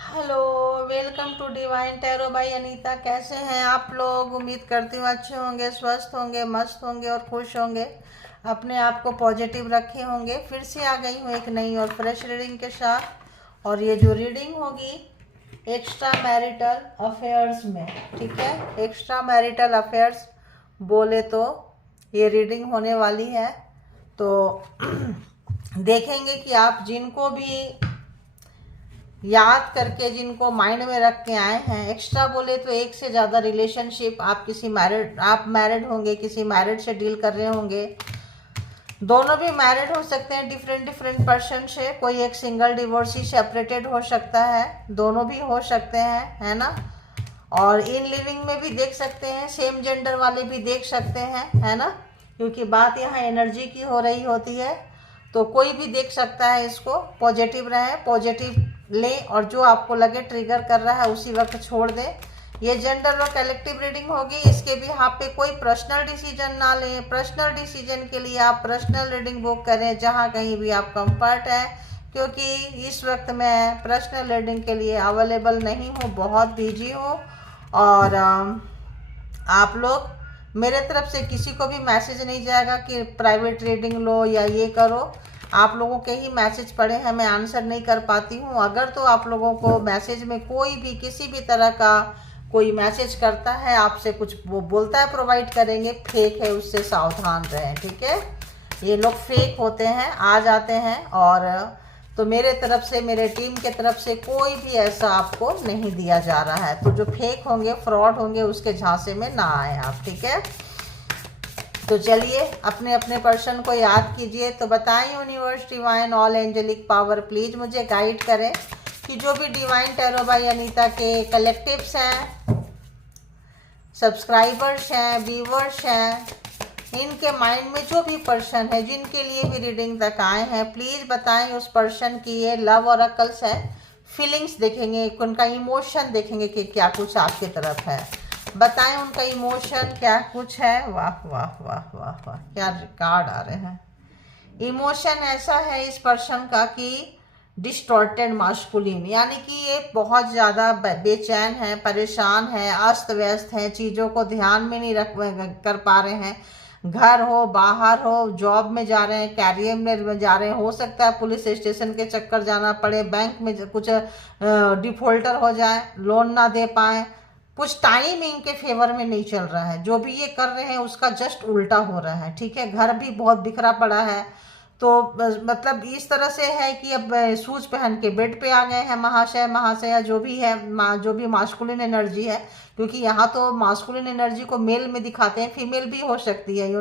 Hello, welcome to divine tarot by Anita. कैसे हैं आप लोग? उम्मीद करती हूँ अच्छे होंगे, स्वस्थ होंगे, मस्त होंगे और खुश होंगे। अपने आप को पॉजिटिव रखे होंगे। फिर से आ गई हूँ एक नई और फ्रेश रीडिंग के साथ। और ये जो रीडिंग होगी एक्स्ट्रा मैरिटल अफेयर्स में, ठीक है, एक्स्ट्रा मैरिटल अफेयर्स बोले तो ये रीडिंग होने वाली है। तो देखेंगे कि आप जिनको भी याद करके, जिनको माइंड में रख के आए हैं, एक्स्ट्रा बोले तो एक से ज़्यादा रिलेशनशिप, आप मैरिड होंगे, किसी मैरिड से डील कर रहे होंगे। दोनों भी मैरिड हो सकते हैं, डिफरेंट डिफरेंट पर्सन से। कोई एक सिंगल डिवोर्सी सेपरेटेड हो सकता है, दोनों भी हो सकते हैं, है ना। और इन लिविंग में भी देख सकते हैं, सेम जेंडर वाले भी देख सकते हैं, है ना, क्योंकि बात यहाँ एनर्जी की हो रही होती है। तो कोई भी देख सकता है इसको। पॉजिटिव रहें, पॉजिटिव लें, और जो आपको लगे ट्रिगर कर रहा है उसी वक्त छोड़ दें। ये जनरल और कलेक्टिव रीडिंग होगी। इसके भी आप पे कोई पर्सनल डिसीजन ना लें। पर्सनल डिसीजन के लिए आप पर्सनल रीडिंग बुक करें जहाँ कहीं भी आप कंफर्ट है, क्योंकि इस वक्त मैं पर्सनल रीडिंग के लिए अवेलेबल नहीं हूँ, बहुत बिजी हूँ। और आप लोग मेरे तरफ से किसी को भी मैसेज नहीं जाएगा कि प्राइवेट रीडिंग लो या ये करो। आप लोगों के ही मैसेज पड़े हैं, मैं आंसर नहीं कर पाती हूँ। अगर तो आप लोगों को मैसेज में कोई भी किसी भी तरह का कोई मैसेज करता है, आपसे कुछ वो बोलता है प्रोवाइड करेंगे, फेक है, उससे सावधान रहें, ठीक है। ये लोग फेक होते हैं, आ जाते हैं। और तो मेरे तरफ से, मेरे टीम के तरफ से कोई भी ऐसा आपको नहीं दिया जा रहा है। तो जो फेक होंगे, फ्रॉड होंगे, उसके झांसे में ना आए आप, ठीक है। तो चलिए अपने अपने पर्सन को याद कीजिए। तो बताएं universe, divine, all angelic power please मुझे गाइड करें कि जो भी डिवाइन टैरो बाय अनीता के कलेक्टिव्स हैं, सब्सक्राइबर्स हैं, व्यूवर्स हैं, इनके माइंड में जो भी पर्सन है, जिनके लिए भी रीडिंग तक आए हैं, प्लीज बताएं उस पर्सन की ये लव और अकल्स है। फीलिंग्स देखेंगे, उनका इमोशन देखेंगे कि क्या कुछ आपकी तरफ है। बताएं उनका इमोशन क्या कुछ है। वाह वाह वाह वाह वाह, क्या रिकॉर्ड आ रहे हैं। इमोशन ऐसा है इस पर्सन का कि डिस्टॉर्टेड मास्कुलिन, यानी कि ये बहुत ज़्यादा बेचैन है, परेशान है, अस्त व्यस्त है, चीज़ों को ध्यान में नहीं रख कर पा रहे हैं। घर हो, बाहर हो, जॉब में जा रहे हैं, कैरियर में जा रहे हैं, हो सकता है पुलिस स्टेशन के चक्कर जाना पड़े, बैंक में कुछ डिफॉल्टर हो जाए, लोन ना दे पाए, कुछ टाइम इनके फेवर में नहीं चल रहा है। जो भी ये कर रहे हैं उसका जस्ट उल्टा हो रहा है, ठीक है। घर भी बहुत बिखरा पड़ा है। तो मतलब इस तरह से है कि अब शूज पहन के बेड पे आ गए हैं महाशय, महाशया, जो भी है, जो भी मास्कुलिन एनर्जी है, क्योंकि यहाँ तो मास्कुलिन एनर्जी को मेल में दिखाते हैं, फीमेल भी हो सकती है,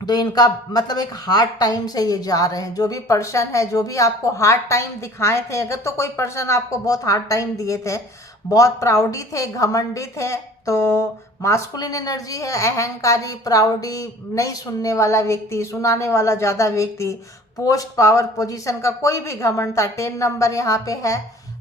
तो इनका मतलब एक हार्ड टाइम से ये जा रहे हैं। जो भी पर्सन है, जो भी आपको हार्ड टाइम दिखाए थे, अगर तो कोई पर्सन आपको बहुत हार्ड टाइम दिए थे, बहुत प्राउडी थे, घमंडी थे, तो मास्कुलिन एनर्जी है, अहंकारी, प्राउडी, नहीं सुनने वाला व्यक्ति, सुनाने वाला ज़्यादा व्यक्ति, पोस्ट पावर पोजीशन का कोई भी घमंड था। 10 नंबर यहाँ पे है।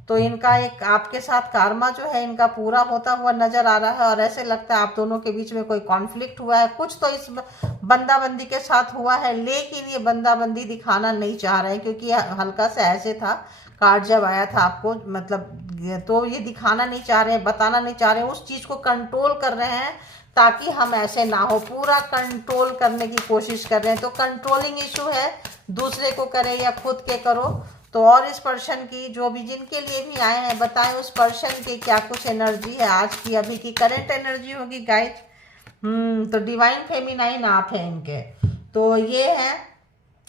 तो इनका एक आपके साथ कार्मा जो है इनका पूरा होता हुआ नजर आ रहा है। और ऐसे लगता है आप दोनों के बीच में कोई कॉन्फ्लिक्ट हुआ है, कुछ तो इस बंदाबंदी के साथ हुआ है, लेकिन ये बंदाबंदी दिखाना नहीं चाह रहे हैं, क्योंकि हल्का सा ऐसे था कार्ड जब आया था आपको, मतलब तो ये दिखाना नहीं चाह रहे हैं, बताना नहीं चाह रहे हैं, उस चीज़ को कंट्रोल कर रहे हैं ताकि हम ऐसे ना हो। पूरा कंट्रोल करने की कोशिश कर रहे हैं। तो कंट्रोलिंग इशू है, दूसरे को करें या खुद के करो। तो और इस पर्सन की, जो भी जिनके लिए भी आए हैं, बताएं उस पर्सन की क्या कुछ एनर्जी है आज की, अभी की करंट एनर्जी होगी गाइड। तो डिवाइन फेमिनाइन आप है इनके। तो ये है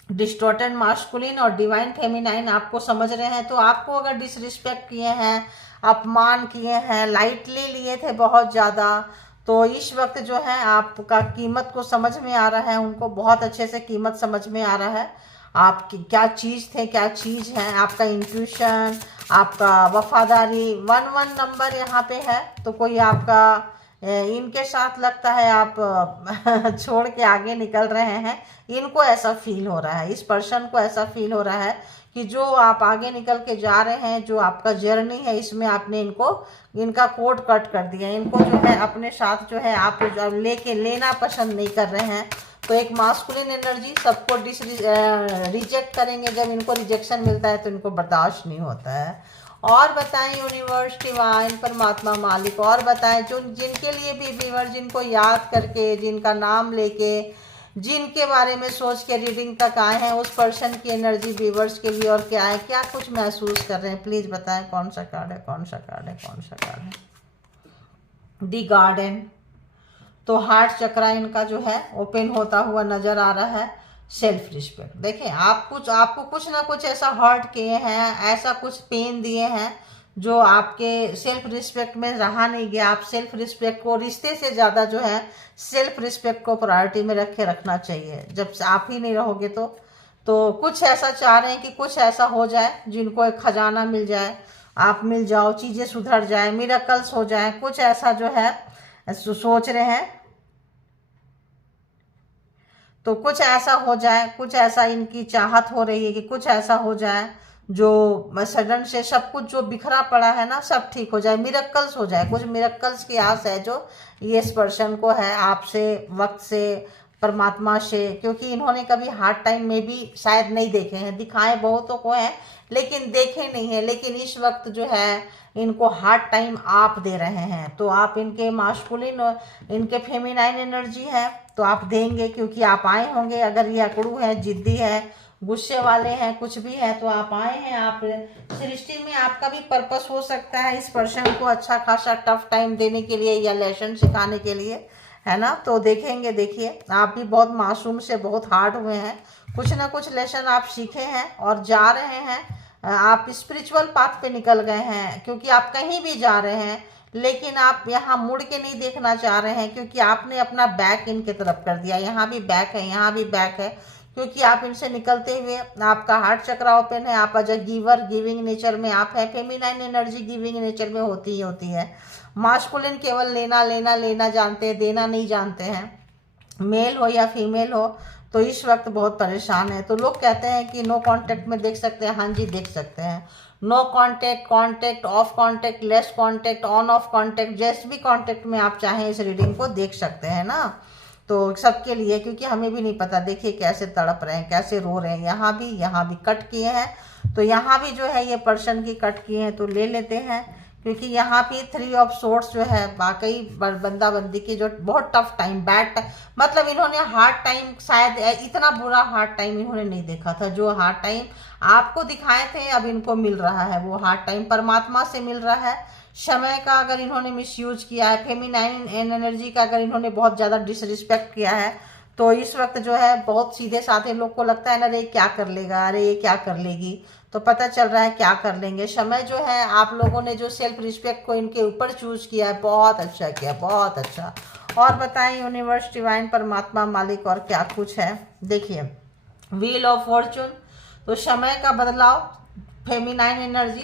डिस्टॉर्टेड मास्कुलिन और डिवाइन फेमिनाइन आपको समझ रहे हैं। तो आपको अगर डिसरिस्पेक्ट किए हैं, अपमान किए हैं, लाइटली लिए थे बहुत ज़्यादा, तो इस वक्त जो है आपका कीमत को समझ में आ रहा है, उनको बहुत अच्छे से कीमत समझ में आ रहा है। आप क्या चीज़ थे, क्या चीज़ है, आपका इंट्यूशन, आपका वफादारी। 11 नंबर यहाँ पे है। तो कोई आपका इनके साथ लगता है आप छोड़ के आगे निकल रहे हैं। इनको ऐसा फील हो रहा है, इस पर्सन को ऐसा फील हो रहा है कि जो आप आगे निकल के जा रहे हैं, जो आपका जर्नी है, इसमें आपने इनका कोड कट कर दिया। इनको जो है अपने साथ जो है आप लेके लेना पसंद नहीं कर रहे हैं। तो एक मास्कुलिन एनर्जी सबको रिजेक्ट करेंगे। जब इनको रिजेक्शन मिलता है तो इनको बर्दाश्त नहीं होता है। और बताएं यूनिवर्स डिवाइन परमात्मा मालिक, और बताएं जो जिनके लिए भी व्यूअर, जिनको याद करके, जिनका नाम लेके, जिनके बारे में सोच के रीडिंग तक आए हैं, उस पर्सन की एनर्जी व्यूअर्स के लिए और क्या है, क्या कुछ महसूस कर रहे हैं, प्लीज बताएं। कौन सा कार्ड है, कौन सा कार्ड है, कौन सा कार्ड है? दी गार्डन। तो हार्ट चक्रा इनका जो है ओपन होता हुआ नजर आ रहा है। सेल्फ रिस्पेक्ट, देखें आपको कुछ ना कुछ ऐसा हर्ट किए हैं, ऐसा कुछ पेन दिए हैं जो आपके सेल्फ रिस्पेक्ट में रहा नहीं गया। आप सेल्फ रिस्पेक्ट को, रिश्ते से ज़्यादा जो है सेल्फ रिस्पेक्ट को प्रायोरिटी में रख के रखना चाहिए। जब आप ही नहीं रहोगे तो कुछ ऐसा चाह रहे हैं कि कुछ ऐसा हो जाए, जिनको एक खजाना मिल जाए, आप मिल जाओ, चीज़ें सुधर जाए, मिरेकल्स हो जाए, कुछ ऐसा जो है सोच रहे हैं। तो कुछ ऐसा हो जाए, कुछ ऐसा इनकी चाहत हो रही है कि कुछ ऐसा हो जाए जो सडन से सब कुछ जो बिखरा पड़ा है ना, सब ठीक हो जाए, मिरेकल्स हो जाए। कुछ मिरेकल्स की आस है जो ये इस पर्सन को है, आपसे, वक्त से, परमात्मा से, क्योंकि इन्होंने कभी हार्ड टाइम में भी शायद नहीं देखे हैं। दिखाए बहुतों को है लेकिन देखे नहीं है। लेकिन इस वक्त जो है इनको हार्ड टाइम आप दे रहे हैं। तो आप इनके मास्कुलिन, इनके फेमिनाइन एनर्जी है तो आप देंगे, क्योंकि आप आए होंगे। अगर ये अकड़ू है, जिद्दी है, गुस्से वाले हैं, कुछ भी है, तो आप आए हैं। आप सृष्टि में आपका भी पर्पस हो सकता है इस पर्सन को अच्छा खासा टफ टाइम देने के लिए या लेसन सिखाने के लिए, है ना। तो देखेंगे, देखिए आप भी बहुत मासूम से बहुत हार्ड हुए हैं, कुछ ना कुछ लेसन आप सीखे हैं और जा रहे हैं। आप स्पिरिचुअल पाथ पे निकल गए हैं, क्योंकि आप कहीं भी जा रहे हैं लेकिन आप यहाँ मुड़ के नहीं देखना चाह रहे हैं, क्योंकि आपने अपना बैक इनके तरफ कर दिया। यहाँ भी बैक है, यहाँ भी बैक है, क्योंकि आप इनसे निकलते हुए, आपका हार्ट चक्रा ओपन है। आप as a giver, giving nature में आप है। फेमिनाइन एनर्जी गिविंग नेचर में होती ही होती है। मास्कुलिन केवल लेना लेना लेना जानते हैं, देना नहीं जानते हैं। मेल हो या फीमेल हो, तो इस वक्त बहुत परेशान है। तो लोग कहते हैं कि नो कांटेक्ट में देख सकते हैं। हाँ जी, देख सकते हैं। No contact, contact, off contact, less contact, on off contact, जैसे भी कांटेक्ट में आप चाहें इस रीडिंग को देख सकते हैं ना। तो सबके लिए, क्योंकि हमें भी नहीं पता। देखिए कैसे तड़प रहे हैं, कैसे रो रहे हैं। यहाँ भी कट किए हैं, तो यहाँ भी जो है ये पर्सन की कट किए हैं। तो ले लेते हैं, क्योंकि यहाँ भी 3 ऑफ सोर्स जो है वाकई बंदा बंदी की जो बहुत टफ टाइम, बैड टाइम, मतलब इन्होंने हार्ड टाइम, शायद इतना बुरा हार्ड टाइम इन्होंने नहीं देखा था। जो हार्ड टाइम आपको दिखाए थे अब इनको मिल रहा है, वो हार्ड टाइम परमात्मा से मिल रहा है। समय का अगर इन्होंने मिसयूज किया है, फेमिनाइन एनर्जी का अगर इन्होंने बहुत ज़्यादा डिसरिस्पेक्ट किया है, तो इस वक्त जो है बहुत सीधे साधे लोग को लगता है ना, अरे क्या कर लेगा, अरे ये क्या कर लेगी। तो पता चल रहा है क्या कर लेंगे। समय जो है आप लोगों ने जो सेल्फ रिस्पेक्ट को इनके ऊपर चूज किया है, बहुत अच्छा किया, बहुत अच्छा। और बताएं यूनिवर्स डिवाइन परमात्मा मालिक और क्या कुछ है। देखिए व्हील ऑफ फॉर्चून, तो समय का बदलाव, फेमिनाइन एनर्जी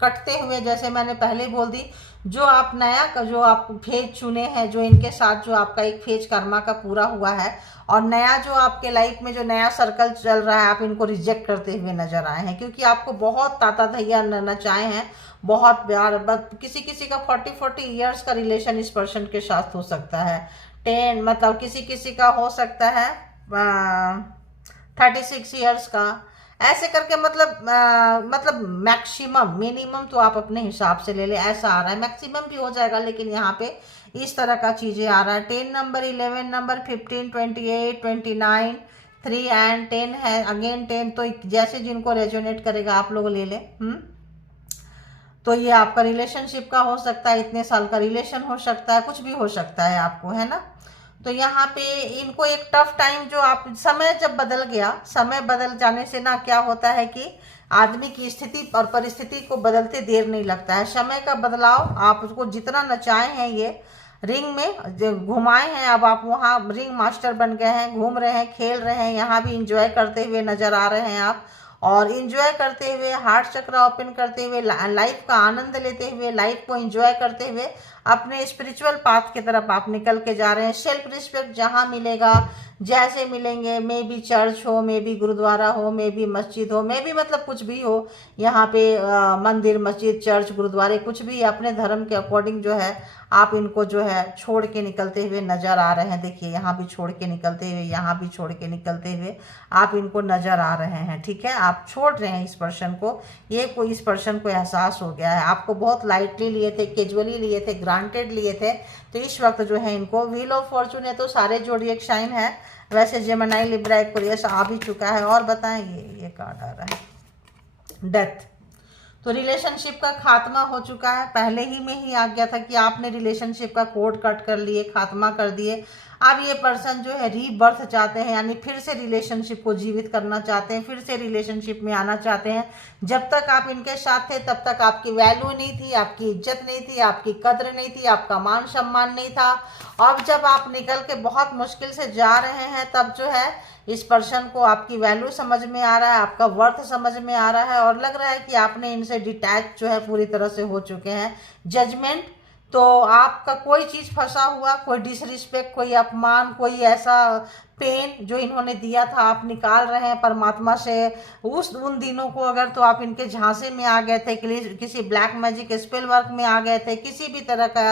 कटते हुए, जैसे मैंने पहले बोल दी, जो आप नया, जो आप फेज चुने हैं, जो इनके साथ जो आपका एक फेज कर्मा का पूरा हुआ है, और नया जो आपके लाइफ में जो नया सर्कल चल रहा है, आप इनको रिजेक्ट करते हुए नजर आए हैं, क्योंकि आपको बहुत ताता धैया नचाए हैं, बहुत प्यार। किसी किसी का 40-40 ईयर्स का रिलेशन इस पर्सन के साथ हो सकता है। 10 मतलब किसी किसी का हो सकता है 36 ईयर्स का, ऐसे करके मतलब मैक्सिमम, मिनिमम तो आप अपने हिसाब से ले ले, ऐसा आ रहा है। मैक्सिमम भी हो जाएगा, लेकिन यहाँ पे इस तरह का चीजें आ रहा है। 10 नंबर, 11 नंबर, 15, 28, 29, 3 एंड 10 है, अगेन 10। तो जैसे जिनको रेजोनेट करेगा आप लोग ले ले। तो ये आपका रिलेशनशिप का हो सकता है, इतने साल का रिलेशन हो सकता है, कुछ भी हो सकता है आपको, है ना। तो यहाँ पे इनको एक टफ टाइम, जो आप समय जब बदल गया, समय बदल जाने से ना क्या होता है कि आदमी की स्थिति और परिस्थिति को बदलते देर नहीं लगता है। समय का बदलाव, आप उसको जितना नचाए हैं, ये रिंग में घुमाए हैं, अब आप वहाँ रिंग मास्टर बन गए हैं, घूम रहे हैं, खेल रहे हैं, यहाँ भी इंजॉय करते हुए नजर आ रहे हैं आप। और इंजॉय करते हुए, हार्ट चक्र ओपन करते हुए, लाइफ का आनंद लेते हुए, लाइफ को इंजॉय करते हुए अपने स्पिरिचुअल पाथ की तरफ आप निकल के जा रहे हैं। सेल्फ रिस्पेक्ट जहाँ मिलेगा, जैसे मिलेंगे, मे बी चर्च हो, मे बी गुरुद्वारा हो, मे बी मस्जिद हो, मे बी मतलब कुछ भी हो यहाँ पे, मंदिर, मस्जिद, चर्च, गुरुद्वारे, कुछ भी अपने धर्म के अकॉर्डिंग जो है आप इनको जो है छोड़ के निकलते हुए नजर आ रहे हैं। देखिए यहाँ भी छोड़ के निकलते हुए, यहाँ भी छोड़ के निकलते हुए आप इनको नजर आ रहे हैं। ठीक है, आप छोड़ रहे हैं इस पर्सन को। ये कोई इस पर्सन को एहसास हो गया है, आपको बहुत लाइटली लिए थे, कैजुअली लिए थे, ग्रांटेड लिए थे। तो इस वक्त जो है इनको व्हील ऑफ फॉर्चून है तो सारे जोडिएक साइन है। वैसे जेमिनी, लिब्रा, एक्वेरियस आ भी चुका है। और बताएं, ये कार्ड आ रहा है डेथ। तो रिलेशनशिप का खात्मा हो चुका है, पहले ही में ही आ गया था कि आपने रिलेशनशिप का कोड कट कर लिए, खात्मा कर दिए। अब ये पर्सन जो है रीबर्थ चाहते हैं, यानी फिर से रिलेशनशिप को जीवित करना चाहते हैं, फिर से रिलेशनशिप में आना चाहते हैं। जब तक आप इनके साथ थे तब तक आपकी वैल्यू नहीं थी, आपकी इज्जत नहीं थी, आपकी कद्र नहीं थी, आपका मान सम्मान नहीं था। अब जब आप निकल के बहुत मुश्किल से जा रहे हैं तब जो है इस पर्सन को आपकी वैल्यू समझ में आ रहा है, आपका वर्थ समझ में आ रहा है, और लग रहा है कि आपने इनसे डिटैच जो है पूरी तरह से हो चुके हैं। जजमेंट, तो आपका कोई चीज़ फंसा हुआ, कोई डिसरिस्पेक्ट, कोई अपमान, कोई ऐसा पेन जो इन्होंने दिया था आप निकाल रहे हैं परमात्मा से। उन दिनों को अगर तो आप इनके झांसे में आ गए थे, किसी ब्लैक मैजिक स्पेल वर्क में आ गए थे, किसी भी तरह का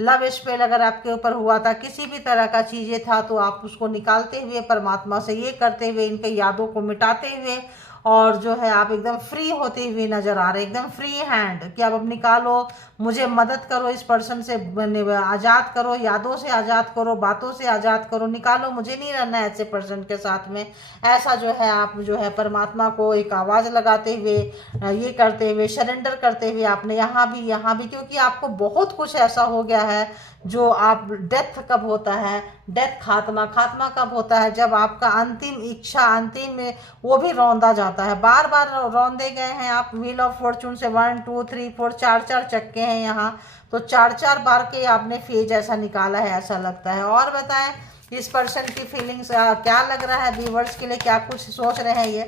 लव स्पेल अगर आपके ऊपर हुआ था, किसी भी तरह का चीज़ें था, तो आप उसको निकालते हुए परमात्मा से ये करते हुए, इनके यादों को मिटाते हुए, और जो है आप एकदम फ्री होते हुए नजर आ रहे हैं, एकदम फ्री हैंड कि अब निकालो, मुझे मदद करो, इस पर्सन से आज़ाद करो, यादों से आज़ाद करो, बातों से आज़ाद करो, निकालो, मुझे नहीं रहना है ऐसे पर्सन के साथ में। ऐसा जो है आप जो है परमात्मा को एक आवाज़ लगाते हुए, ये करते हुए, सरेंडर करते हुए आपने यहाँ भी, क्योंकि आपको बहुत कुछ ऐसा हो गया है जो आप, डेथ कब होता है, डेथ खात्मा कब होता है, जब आपका अंतिम इच्छा, अंतिम वो भी रौंदा जाता है, बार बार रौंदे गए हैं आप। व्हील ऑफ फॉर्चून से 1 2 3 4 4 चक्के हैं यहाँ, तो 4 बार के आपने फेज ऐसा निकाला है, ऐसा लगता है। और बताएं इस पर्सन की फीलिंग्स क्या लग रहा है व्यूअर्स के लिए, क्या कुछ सोच रहे हैं, ये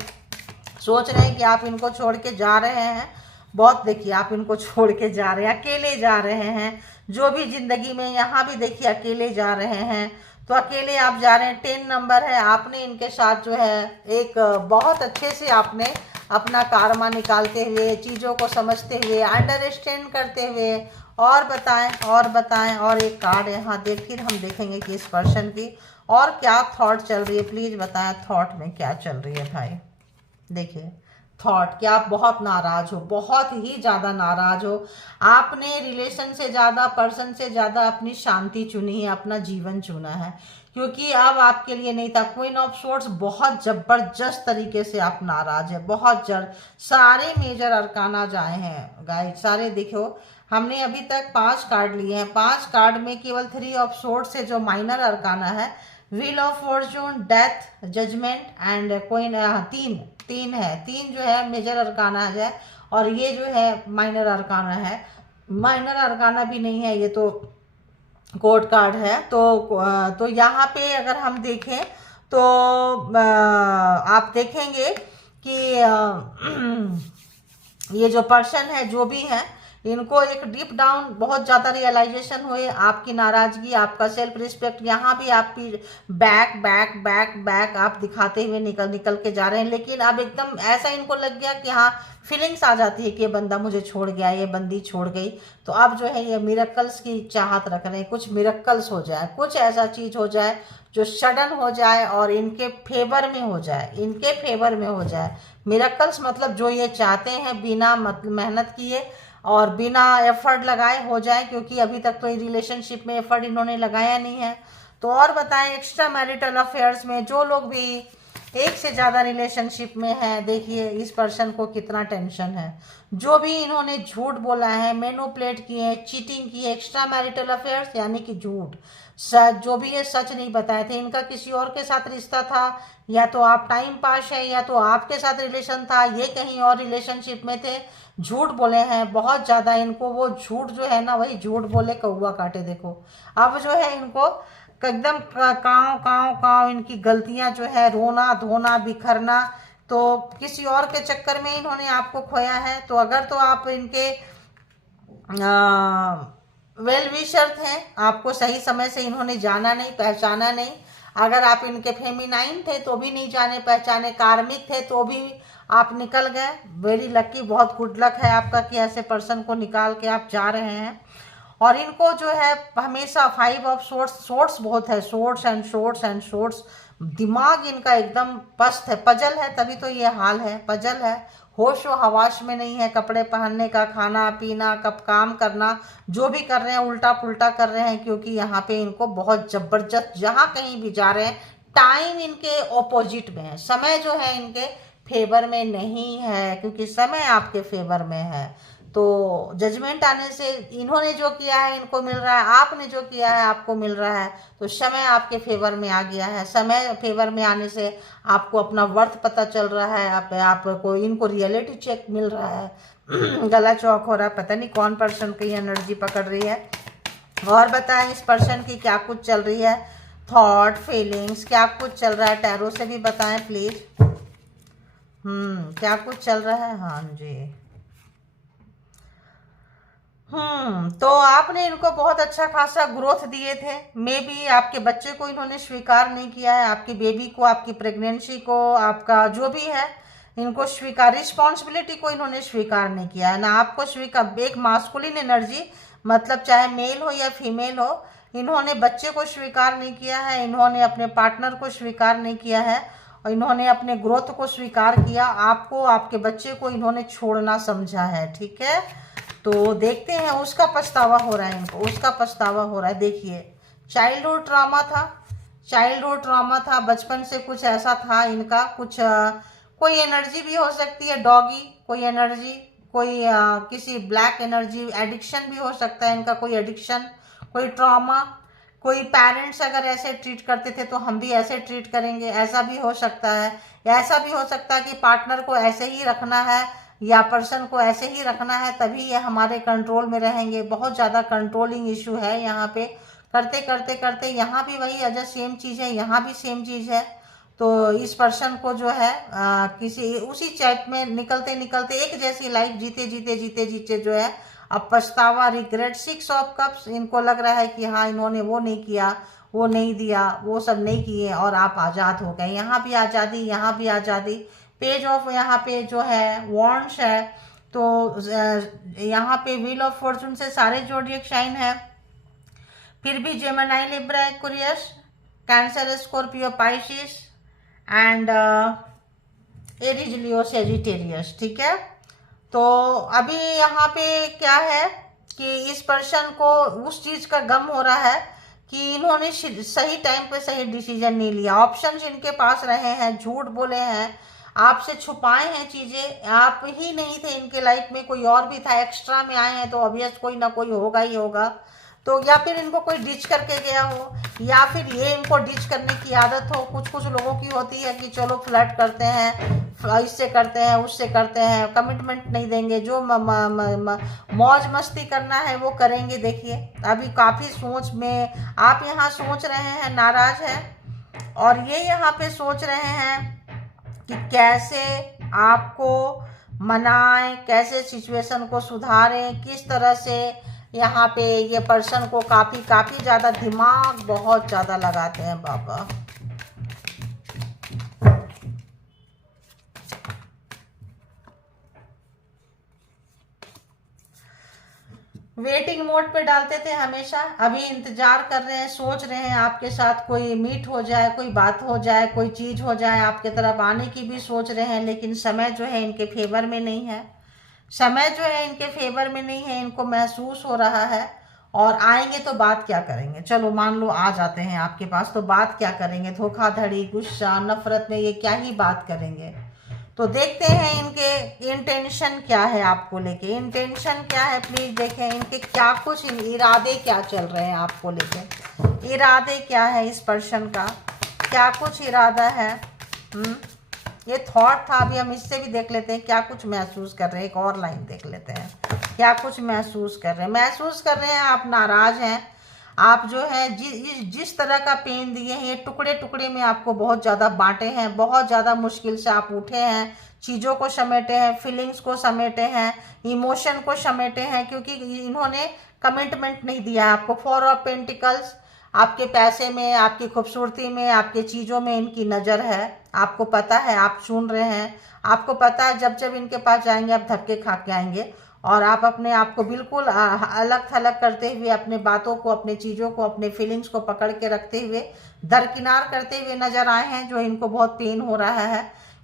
सोच रहे हैं कि आप इनको छोड़ के जा रहे हैं। बहुत, देखिए आप इनको छोड़ के जा रहे हैं, अकेले जा रहे हैं, जो भी जिंदगी में यहाँ भी देखिए अकेले जा रहे हैं। तो अकेले आप जा रहे हैं, 10 नंबर है। आपने इनके साथ जो है एक बहुत अच्छे से आपने अपना कारमा निकालते हुए, चीज़ों को समझते हुए, अंडरस्टैंड करते हुए। और बताएं, और एक कार्ड यहाँ फिर हम देखेंगे कि इस पर्सन की और क्या थॉट चल रही है। प्लीज़ बताएं थॉट में क्या चल रही है भाई। देखिए थॉट, कि आप बहुत नाराज हो, बहुत ही ज़्यादा नाराज हो। आपने रिलेशन से ज़्यादा, पर्सन से ज़्यादा अपनी शांति चुनी है, अपना जीवन चुना है, क्योंकि अब आपके लिए नहीं था। क्वीन ऑफ सोर्ड्स, बहुत जबरदस्त तरीके से आप नाराज है, बहुत जल्द। सारे मेजर अरकाना जाए हैं गाइस, सारे। देखो हमने अभी तक 5 कार्ड लिए हैं, 5 कार्ड में केवल 3 ऑफ सोर्ड्स से जो माइनर अरकाना है, wheel of fortune, death, judgement and queen, तीन है, 3 जो है मेजर अरकाना है, और ये जो है माइनर अरकाना है। माइनर अरकाना भी नहीं है, ये तो कोर्ट कार्ड है। तो यहाँ पे अगर हम देखें तो आप देखेंगे कि ये जो पर्सन है, जो भी है, इनको एक डीप डाउन बहुत ज़्यादा रियलाइजेशन हुए, आपकी नाराज़गी, आपका सेल्फ रिस्पेक्ट, यहाँ भी आपकी बैक आप दिखाते हुए निकल के जा रहे हैं। लेकिन अब एकदम ऐसा इनको लग गया कि हाँ, फीलिंग्स आ जाती है कि ये बंदा मुझे छोड़ गया, ये बंदी छोड़ गई। तो अब जो है ये मिरेकल्स की चाहत रख रहे हैं, कुछ मिरेकल्स हो जाए, कुछ ऐसा चीज़ हो जाए जो सडन हो जाए और इनके फेवर में हो जाए, इनके फेवर में हो जाए। मिरेकल्स मतलब जो ये चाहते हैं, बिना मेहनत किए और बिना एफर्ट लगाए हो जाए, क्योंकि अभी तक तो रिलेशनशिप में एफर्ट इन्होंने लगाया नहीं है। तो और बताएं, एक्स्ट्रा मैरिटल अफेयर्स में जो लोग भी एक से ज़्यादा रिलेशनशिप में है, देखिए इस पर्सन को कितना टेंशन है। जो भी इन्होंने झूठ बोला है, मैनिपुलेट किए, चीटिंग की, एक्स्ट्रा मैरिटल अफेयर्स यानी कि झूठ, जो भी ये सच नहीं बताए थे, इनका किसी और के साथ रिश्ता था, या तो आप टाइम पास है, या तो आपके साथ रिलेशन था, ये कहीं और रिलेशनशिप में थे, झूठ बोले हैं बहुत ज़्यादा। इनको वो झूठ जो है ना, वही झूठ बोले कौवा काटे। देखो अब जो है इनको एकदम काँव काँव काँव, इनकी गलतियां जो है, रोना धोना बिखरना, तो किसी और के चक्कर में इन्होंने आपको खोया है। तो अगर तो आप इनके वेल विशर थे, आपको सही समय से इन्होंने जाना नहीं, पहचाना नहीं। अगर आप इनके फेमिनाइन थे तो भी नहीं जाने पहचाने, कार्मिक थे तो भी आप निकल गए। वेरी लकी, बहुत गुड लक है आपका कि ऐसे पर्सन को निकाल के आप जा रहे हैं। और इनको जो है हमेशा 5 ऑफ सोर्ट्स, सोर्ट्स बहुत है, sorts and sorts and sorts. दिमाग इनका एकदम पस्त है, पजल है, तभी तो ये हाल है, पजल है। होश व हवाश में नहीं है, कपड़े पहनने का, खाना पीना, कब काम करना, जो भी कर रहे हैं उल्टा पुल्टा कर रहे हैं, क्योंकि यहाँ पे इनको बहुत जबरदस्त, जहाँ कहीं भी जा रहे हैं टाइम इनके ऑपोजिट में है, समय जो है इनके फेवर में नहीं है, क्योंकि समय आपके फेवर में है। तो जजमेंट आने से इन्होंने जो किया है इनको मिल रहा है, आपने जो किया है आपको मिल रहा है। तो समय आपके फेवर में आ गया है। समय फेवर में आने से आपको अपना वर्थ पता चल रहा है, आपको इनको रियलिटी चेक मिल रहा है। गला चौक हो रहा है, पता नहीं कौन पर्सन की एनर्जी पकड़ रही है। और बताएं इस पर्सन की क्या कुछ चल रही है, थॉट फीलिंग्स क्या कुछ चल रहा है, टैरो से भी बताएं प्लीज। क्या कुछ चल रहा है। हाँ जी। तो आपने इनको बहुत अच्छा खासा ग्रोथ दिए थे। मे बी आपके बच्चे को इन्होंने स्वीकार नहीं किया है, आपकी बेबी को, आपकी प्रेगनेंसी को, आपका जो भी है, इनको स्वीकार, रिस्पॉन्सिबिलिटी को इन्होंने स्वीकार नहीं किया है ना आपको स्वीकार। एक मास्कुलिन एनर्जी, मतलब चाहे मेल हो या फीमेल हो, इन्होंने बच्चे को स्वीकार नहीं किया है, इन्होंने अपने पार्टनर को स्वीकार नहीं किया है, और इन्होंने अपने ग्रोथ को स्वीकार किया। आपको, आपके बच्चे को इन्होंने छोड़ना समझा है, ठीक है। तो देखते हैं, उसका पछतावा हो रहा है इनको, उसका पछतावा हो रहा है। देखिए, चाइल्डहुड ट्रॉमा था, चाइल्डहुड ट्रॉमा था, बचपन से कुछ ऐसा था इनका, कुछ कोई एनर्जी भी हो सकती है, डॉगी कोई एनर्जी, कोई किसी ब्लैक एनर्जी, एडिक्शन भी हो सकता है इनका, कोई एडिक्शन, कोई ट्रॉमा, कोई पेरेंट्स अगर ऐसे ट्रीट करते थे तो हम भी ऐसे ट्रीट करेंगे, ऐसा भी हो सकता है। ऐसा भी हो सकता है कि पार्टनर को ऐसे ही रखना है या पर्सन को ऐसे ही रखना है, तभी ये हमारे कंट्रोल में रहेंगे। बहुत ज़्यादा कंट्रोलिंग इशू है यहाँ पे, करते करते करते यहाँ भी वही अजय सेम चीज़ है, यहाँ भी सेम चीज़ है। तो इस पर्सन को जो है किसी उसी चैट में निकलते निकलते एक जैसी लाइफ जीते जीते जीते जीते जो है अब पछतावा, रिग्रेट, 6 ऑफ कप्स, इनको लग रहा है कि हाँ इन्होंने वो नहीं किया, वो नहीं दिया, वो सब नहीं किए, और आप आज़ाद हो गए। यहाँ भी आज़ादी, यहाँ भी आज़ादी। पेज ऑफ यहाँ पे जो है वॉन्ड्स है, तो यहाँ पे व्हील ऑफ फॉर्चून से सारे जोडिएक साइन है। फिर भी Gemini, Libra, Aquarius, cancer, Scorpio, Pisces and Aries, Leo, Sagittarius, ठीक है। तो अभी यहाँ पे क्या है कि इस पर्सन को उस चीज़ का गम हो रहा है कि इन्होंने सही टाइम पे सही डिसीजन नहीं लिया। ऑप्शंस इनके पास रहे हैं, झूठ बोले हैं, आपसे छुपाए हैं चीज़ें, आप ही नहीं थे इनके लाइफ में, कोई और भी था, एक्स्ट्रा में आए हैं तो ऑब्वियस कोई ना कोई होगा ही होगा। तो या फिर इनको कोई डिच करके गया हो, या फिर ये इनको डिच करने की आदत हो। कुछ कुछ लोगों की होती है कि चलो फ्लर्ट करते हैं, इससे करते हैं, उससे करते हैं, कमिटमेंट नहीं देंगे, जो मौज मस्ती करना है वो करेंगे। देखिए अभी काफ़ी सोच में आप यहाँ सोच रहे हैं, नाराज हैं, और ये यहाँ पे सोच रहे हैं कि कैसे आपको मनाएं, कैसे सिचुएशन को सुधारें, किस तरह से। यहाँ पे ये पर्सन को काफ़ी ज़्यादा दिमाग बहुत ज़्यादा लगाते हैं बाबा। वेटिंग मोड पे डालते थे हमेशा, अभी इंतजार कर रहे हैं, सोच रहे हैं आपके साथ कोई मीट हो जाए, कोई बात हो जाए, कोई चीज़ हो जाए, आपके तरफ आने की भी सोच रहे हैं, लेकिन समय जो है इनके फेवर में नहीं है। समय जो है इनके फेवर में नहीं है, इनको महसूस हो रहा है। और आएंगे तो बात क्या करेंगे, चलो मान लो आ जाते हैं आपके पास, तो बात क्या करेंगे, धोखाधड़ी, गुस्सा, नफरत में ये क्या ही बात करेंगे। तो देखते हैं इनके इंटेंशन क्या है आपको लेके, इंटेंशन क्या है प्लीज देखें, इनके क्या कुछ इरादे क्या चल रहे हैं आपको लेके, इरादे क्या है इस पर्सन का, क्या कुछ इरादा है। ये थॉट था, अभी हम इससे भी देख लेते हैं क्या कुछ महसूस कर रहे हैं। एक और लाइन देख लेते हैं, क्या कुछ महसूस कर रहे हैं। महसूस कर रहे हैं आप नाराज हैं, आप जो है जिस तरह का पेन दिए हैं, ये टुकड़े टुकड़े में आपको बहुत ज़्यादा बांटे हैं, बहुत ज़्यादा मुश्किल से आप उठे हैं, चीज़ों को समेटे हैं, फीलिंग्स को समेटे हैं, इमोशन को समेटे हैं, क्योंकि इन्होंने कमिटमेंट नहीं दिया है आपको। 4 ऑफ पेंटिकल्स, आपके पैसे में, आपकी खूबसूरती में, आपके चीज़ों में इनकी नज़र है। आपको पता है, आप सुन रहे हैं, आपको पता है जब जब इनके पास जाएंगे आप धक्के खा के आएंगे, और आप अपने आप को बिल्कुल अलग थलग करते हुए, अपने बातों को, अपने चीज़ों को, अपने फीलिंग्स को पकड़ के रखते हुए दरकिनार करते हुए नजर आए हैं। जो इनको बहुत पेन हो रहा है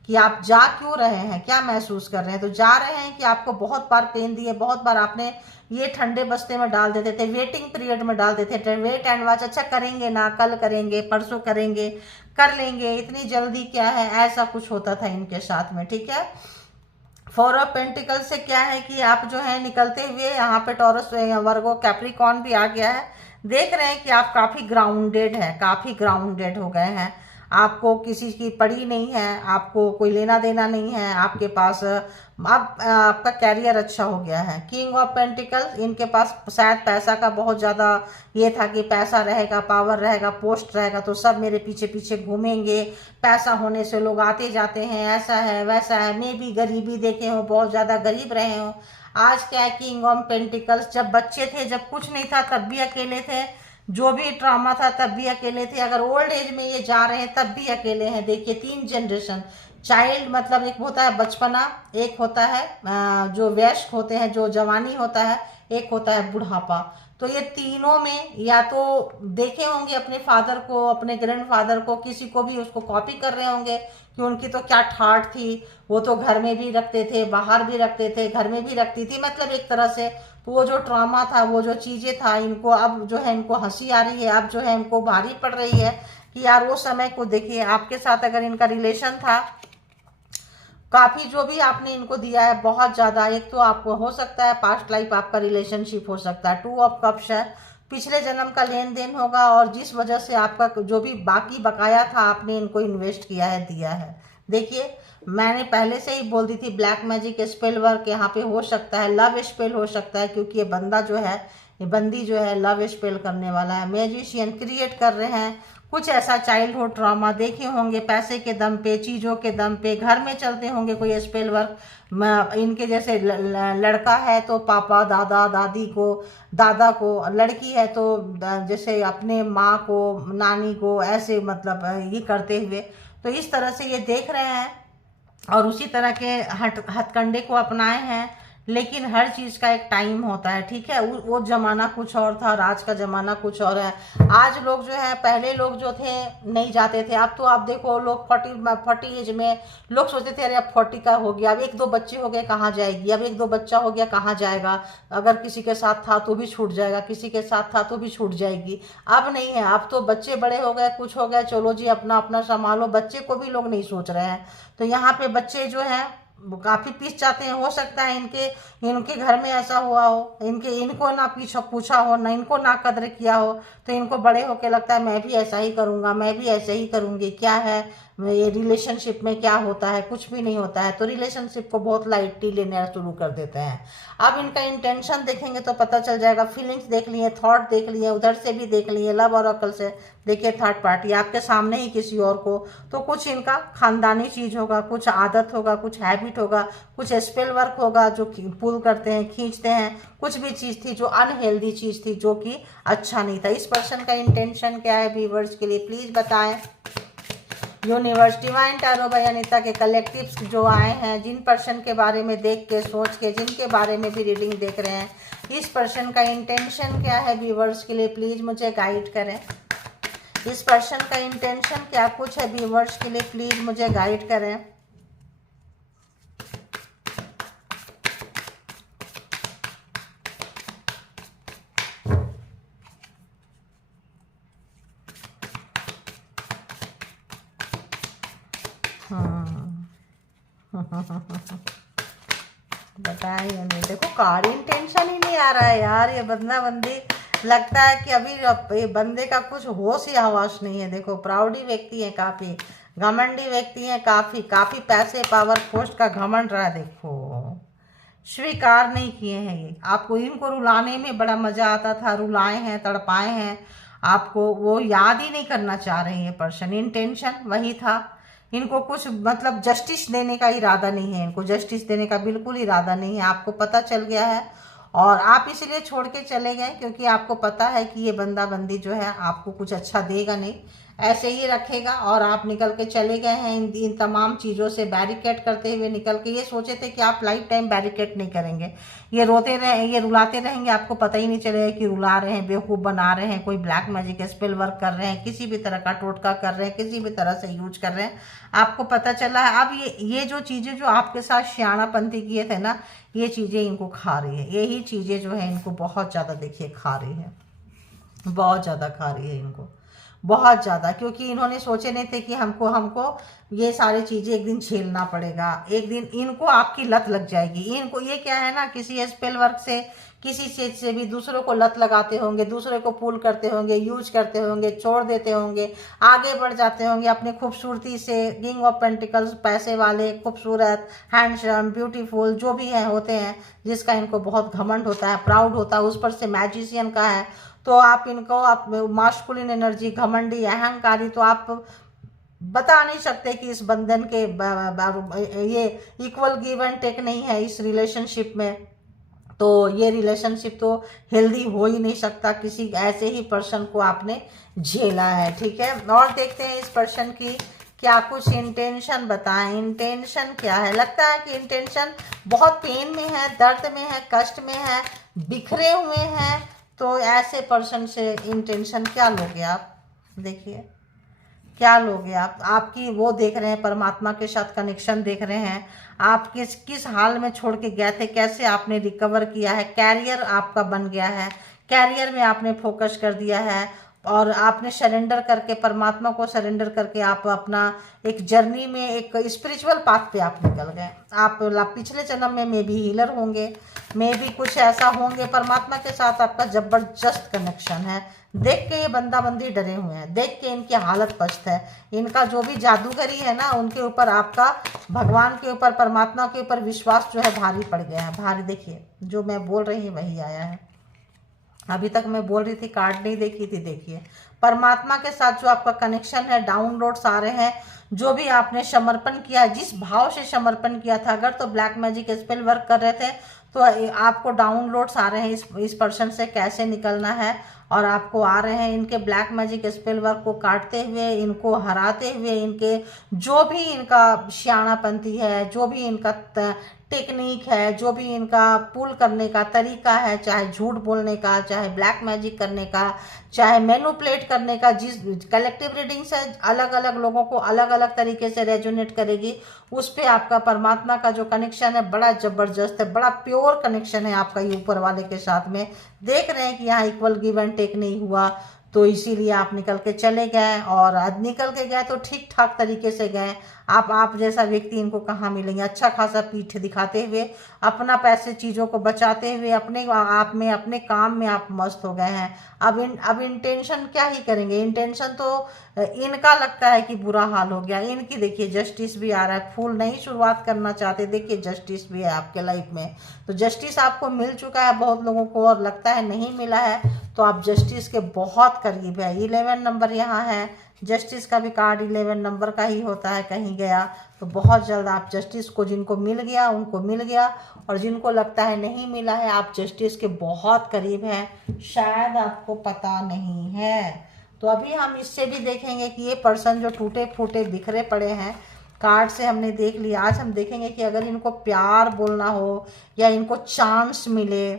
कि आप जा क्यों रहे हैं, क्या महसूस कर रहे हैं। तो जा रहे हैं कि आपको बहुत बार पेन दिए, बहुत बार आपने ये ठंडे बस्ते में डाल देते थे, वेटिंग पीरियड में डाल देते थे, वेट एंड वॉच, अच्छा करेंगे ना, कल करेंगे, परसों करेंगे, कर लेंगे, इतनी जल्दी क्या है, ऐसा कुछ होता था इनके साथ में। ठीक है, 4 ऑफ पेंटिकल से क्या है कि आप जो है निकलते हुए यहाँ पे टॉरस, वर्गो, कैप्रिकॉर्न भी आ गया है। देख रहे हैं कि आप काफ़ी ग्राउंडेड हैं, काफ़ी ग्राउंडेड हो गए हैं, आपको किसी की पड़ी नहीं है, आपको कोई लेना देना नहीं है, आपके पास अब आपका कैरियर अच्छा हो गया है। किंग ऑफ पेंटिकल्स, इनके पास शायद पैसा का बहुत ज़्यादा ये था कि पैसा रहेगा, पावर रहेगा, पोस्ट रहेगा तो सब मेरे पीछे पीछे घूमेंगे, पैसा होने से लोग आते जाते हैं, ऐसा है वैसा है। मैं भी गरीबी देखे हो, बहुत ज़्यादा गरीब रहे हो। आज क्या है, किंग ऑफ पेंटिकल्स, जब बच्चे थे, जब कुछ नहीं था तब भी अकेले थे, जो भी ट्रॉमा था तब भी अकेले थे, अगर ओल्ड एज में ये जा रहे हैं तब भी अकेले हैं। देखिए 3 जनरेशन, चाइल्ड मतलब एक होता है बचपना, एक होता है जो वयस्क होते हैं, जो जवानी होता है, एक होता है बुढ़ापा। तो ये तीनों में या तो देखे होंगे अपने फादर को, अपने ग्रैंडफादर को, किसी को भी उसको कॉपी कर रहे होंगे कि उनकी तो क्या ठाठ थी, वो तो घर में भी रखते थे, बाहर भी रखते थे, घर में भी रखती थी, मतलब एक तरह से। तो वो जो ट्रॉमा था, वो जो चीज़ें था, इनको अब जो है इनको हंसी आ रही है, अब जो है इनको भारी पड़ रही है कि यार वो समय को देखिए। आपके साथ अगर इनका रिलेशन था, काफ़ी जो भी आपने इनको दिया है बहुत ज़्यादा, एक तो आपको हो सकता है पास्ट लाइफ आपका रिलेशनशिप हो सकता है। 2 ऑफ कप्स है, पिछले जन्म का लेन देन होगा, और जिस वजह से आपका जो भी बाकी बकाया था आपने इनको इन्वेस्ट किया है, दिया है। देखिए मैंने पहले से ही बोल दी थी, ब्लैक मैजिक स्पेल वर्क यहाँ पे हो सकता है, लव स्पेल हो सकता है, क्योंकि ये बंदा जो है, ये बंदी जो है लव स्पेल करने वाला है। मैजिशियन क्रिएट कर रहे हैं कुछ ऐसा चाइल्डहुड ट्रॉमा, देखे होंगे पैसे के दम पे, चीज़ों के दम पे, घर में चलते होंगे कोई स्पेल वर्क। इनके जैसे लड़का है तो पापा, दादा, दादी को, दादा को, लड़की है तो जैसे अपने माँ को, नानी को, ऐसे मतलब ये करते हुए। तो इस तरह से ये देख रहे हैं और उसी तरह के हथकंडे को अपनाए हैं, लेकिन हर चीज़ का एक टाइम होता है। ठीक है, वो ज़माना कुछ और था और आज का ज़माना कुछ और है। आज लोग जो है, पहले लोग जो थे नहीं जाते थे, अब तो आप देखो लोग 40 एज में लोग सोचते थे अरे अब 40 का हो गया, अब 1-2 बच्चे हो गए कहाँ जाएगी, अब 1-2 बच्चा हो गया कहाँ जाएगा, अगर किसी के साथ था तो भी छूट जाएगा, किसी के साथ था तो भी छूट जाएगी। अब नहीं है, अब तो बच्चे बड़े हो गए, कुछ हो गए, चलो जी अपना अपना संभालो, बच्चे को भी लोग नहीं सोच रहे हैं। तो यहाँ पे बच्चे जो हैं काफी पीस जाते हैं। हो सकता है इनके इनके घर में ऐसा हुआ हो, इनको ना पूछा हो, ना इनको ना कदर किया हो, तो इनको बड़े होके लगता है मैं भी ऐसा ही करूँगा, मैं भी ऐसे ही करूँगी। क्या है ये रिलेशनशिप में क्या होता है, कुछ भी नहीं होता है, तो रिलेशनशिप को बहुत लाइटली लेना शुरू कर देते हैं। अब इनका इंटेंशन देखेंगे तो पता चल जाएगा, फीलिंग्स देख लिए, थॉट देख लिए, उधर से भी देख लिए, लव और अकल से देखिए, थर्ड पार्टी आपके सामने ही किसी और को, तो कुछ इनका खानदानी चीज होगा, कुछ आदत होगा, कुछ हैबिट होगा, कुछ स्पेल वर्क होगा जो पुल करते हैं, खींचते हैं, कुछ भी चीज थी जो अनहेल्दी चीज थी, जो कि अच्छा नहीं था। इस पर्सन का इंटेंशन क्या है व्यूअर्स के लिए प्लीज बताएं। Universe, divine tarot by Anita के कलेक्टिव्स जो आए हैं, जिन पर्सन के बारे में देख के, सोच के, जिनके बारे में भी रीडिंग देख रहे हैं, इस पर्सन का इंटेंशन क्या है व्यूअर्स के लिए प्लीज मुझे गाइड करें। इस पर्सन का इंटेंशन क्या कुछ है व्यूअर्स के लिए प्लीज मुझे गाइड करें। बताइए नहीं, देखो कार्ड इंटेंशन ही नहीं आ रहा है यार। ये बंदा बंदी लगता है कि अभी ये बंदे का कुछ होश या हवास नहीं है। देखो प्राउडी व्यक्ति है, काफी घमंडी व्यक्ति है, काफी काफी पैसे, पावर, पोस्ट का घमंड रहा है। देखो स्वीकार नहीं किए हैं। ये आपको, इनको रुलाने में बड़ा मजा आता था, रुलाए हैं, तड़पाए हैं आपको, वो याद ही नहीं करना चाह रहे हैं ये पर्सन। इंटेंशन वही था, इनको कुछ मतलब जस्टिस देने का इरादा नहीं है, इनको जस्टिस देने का बिल्कुल इरादा नहीं है, आपको पता चल गया है। और आप इसीलिए छोड़ के चले गए क्योंकि आपको पता है कि ये बंदा बंदी जो है आपको कुछ अच्छा देगा नहीं, ऐसे ही रखेगा। और आप निकल के चले गए हैं इन तमाम चीज़ों से बैरिकेड करते हुए निकल के। ये सोचे थे कि आप लाइफ टाइम बैरिकेड नहीं करेंगे, ये रोते रहे, ये रुलाते रहेंगे, आपको पता ही नहीं चलेगा कि रुला रहे हैं, बेवकूफ़ बना रहे हैं, कोई ब्लैक मैजिक स्पेल वर्क कर रहे हैं, किसी भी तरह का टोटका कर रहे हैं, किसी भी तरह से यूज कर रहे हैं, आपको पता चला है। अब ये जो चीज़ें जो आपके साथ श्याणापंथी किए थे ना, ये चीज़ें इनको खा रही है, यही चीज़ें जो है इनको बहुत ज़्यादा देखिए खा रही है, बहुत ज़्यादा खा रही है इनको, बहुत ज़्यादा। क्योंकि इन्होंने सोचे नहीं थे कि हमको हमको ये सारी चीज़ें एक दिन झेलना पड़ेगा, एक दिन इनको आपकी लत लग जाएगी। इनको ये क्या है ना, किसी स्पेल वर्क से, किसी चीज़ से भी दूसरों को लत लगाते होंगे, दूसरे को पुल करते होंगे, यूज करते होंगे, छोड़ देते होंगे, आगे बढ़ जाते होंगे अपने खूबसूरती से। किंग ऑफ पेंटिकल्स, पैसे वाले, खूबसूरत, हैंडसम, ब्यूटीफुल जो भी है होते हैं, जिसका इनको बहुत घमंड होता है, प्राउड होता है, उस पर से मैजिशियन का है, तो आप इनको, आप मास्कुलिन एनर्जी, घमंडी, अहंकारी, तो आप बता नहीं सकते कि इस बंधन के ये इक्वल गिव एंड टेक नहीं है इस रिलेशनशिप में। तो ये रिलेशनशिप तो हेल्दी हो ही नहीं सकता, किसी ऐसे ही पर्सन को आपने झेला है, ठीक है। और देखते हैं इस पर्सन की क्या कुछ इंटेंशन बताएं, इंटेंशन क्या है। लगता है कि इंटेंशन बहुत पेन में है, दर्द में है, कष्ट में है, बिखरे हुए हैं। तो ऐसे पर्सन से इंटेंशन क्या लोगे आप, देखिए क्या लोगे आप। आपकी वो देख रहे हैं, परमात्मा के साथ कनेक्शन देख रहे हैं, आप किस किस हाल में छोड़ के गए थे, कैसे आपने रिकवर किया है, कैरियर आपका बन गया है, कैरियर में आपने फोकस कर दिया है, और आपने सरेंडर करके, परमात्मा को सरेंडर करके आप अपना एक जर्नी में, एक स्पिरिचुअल पाथ पे आप निकल गए। आप पिछले जन्म में मे भी हीलर होंगे, मे भी कुछ ऐसा होंगे, परमात्मा के साथ आपका जबरदस्त कनेक्शन है। देख के ये बंदा बंदी डरे हुए हैं, देख के इनकी हालत पस्त है, इनका जो भी जादूगरी है ना, उनके ऊपर, आपका भगवान के ऊपर, परमात्मा के ऊपर विश्वास जो है भारी पड़ गया है, भारी। देखिए जो मैं बोल रही हूँ वही आया है। अभी तक मैं बोल रही थी, कार्ड नहीं देखी थी, देखिए परमात्मा के साथ जो आपका कनेक्शन है, डाउनलोड्स आ रहे हैं, जो भी आपने समर्पण किया, जिस भाव से समर्पण किया था, अगर तो ब्लैक मैजिक स्पेल वर्क कर रहे थे तो आपको डाउनलोड्स आ रहे हैं इस पर्सन से कैसे निकलना है। और आपको आ रहे हैं इनके ब्लैक मैजिक स्पेल वर्क को काटते हुए, इनको हराते हुए, इनके जो भी इनका श्याणापंथी है, जो भी इनका टेक्निक है, जो भी इनका पुल करने का तरीका है, चाहे झूठ बोलने का, चाहे ब्लैक मैजिक करने का, चाहे मैनिपुलेट करने का, जिस कलेक्टिव रीडिंग से अलग अलग लोगों को अलग अलग तरीके से रेजोनेट करेगी, उस पे आपका परमात्मा का जो कनेक्शन है बड़ा जबरदस्त है, बड़ा प्योर कनेक्शन है आपका ये ऊपर वाले के साथ में। देख रहे हैं कि यहाँ इक्वल गिव एंड टेक नहीं हुआ, तो इसीलिए आप निकल के चले गए। और निकल के गए तो ठीक ठाक तरीके से गए। आप जैसा व्यक्ति इनको कहाँ मिलेंगे, अच्छा खासा पीठ दिखाते हुए, अपना पैसे चीज़ों को बचाते हुए, अपने आप में, अपने काम में आप मस्त हो गए हैं। अब इंटेंशन क्या ही करेंगे, इंटेंशन तो इनका लगता है कि बुरा हाल हो गया। इनकी देखिए जस्टिस भी आ रहा है, फूल नहीं शुरुआत करना चाहते, देखिए जस्टिस भी है आपके लाइफ में। तो जस्टिस आपको मिल चुका है बहुत लोगों को, और लगता है नहीं मिला है तो आप जस्टिस के बहुत करीब है। 11 नंबर यहाँ है, जस्टिस का भी कार्ड 11 नंबर का ही होता है, कहीं गया तो बहुत जल्द आप जस्टिस को, जिनको मिल गया उनको मिल गया, और जिनको लगता है नहीं मिला है, आप जस्टिस के बहुत करीब हैं, शायद आपको पता नहीं है। तो अभी हम इससे भी देखेंगे कि ये पर्सन जो टूटे फूटे बिखरे पड़े हैं, कार्ड से हमने देख लिया। आज हम देखेंगे कि अगर इनको प्यार बोलना हो, या इनको चांस मिले,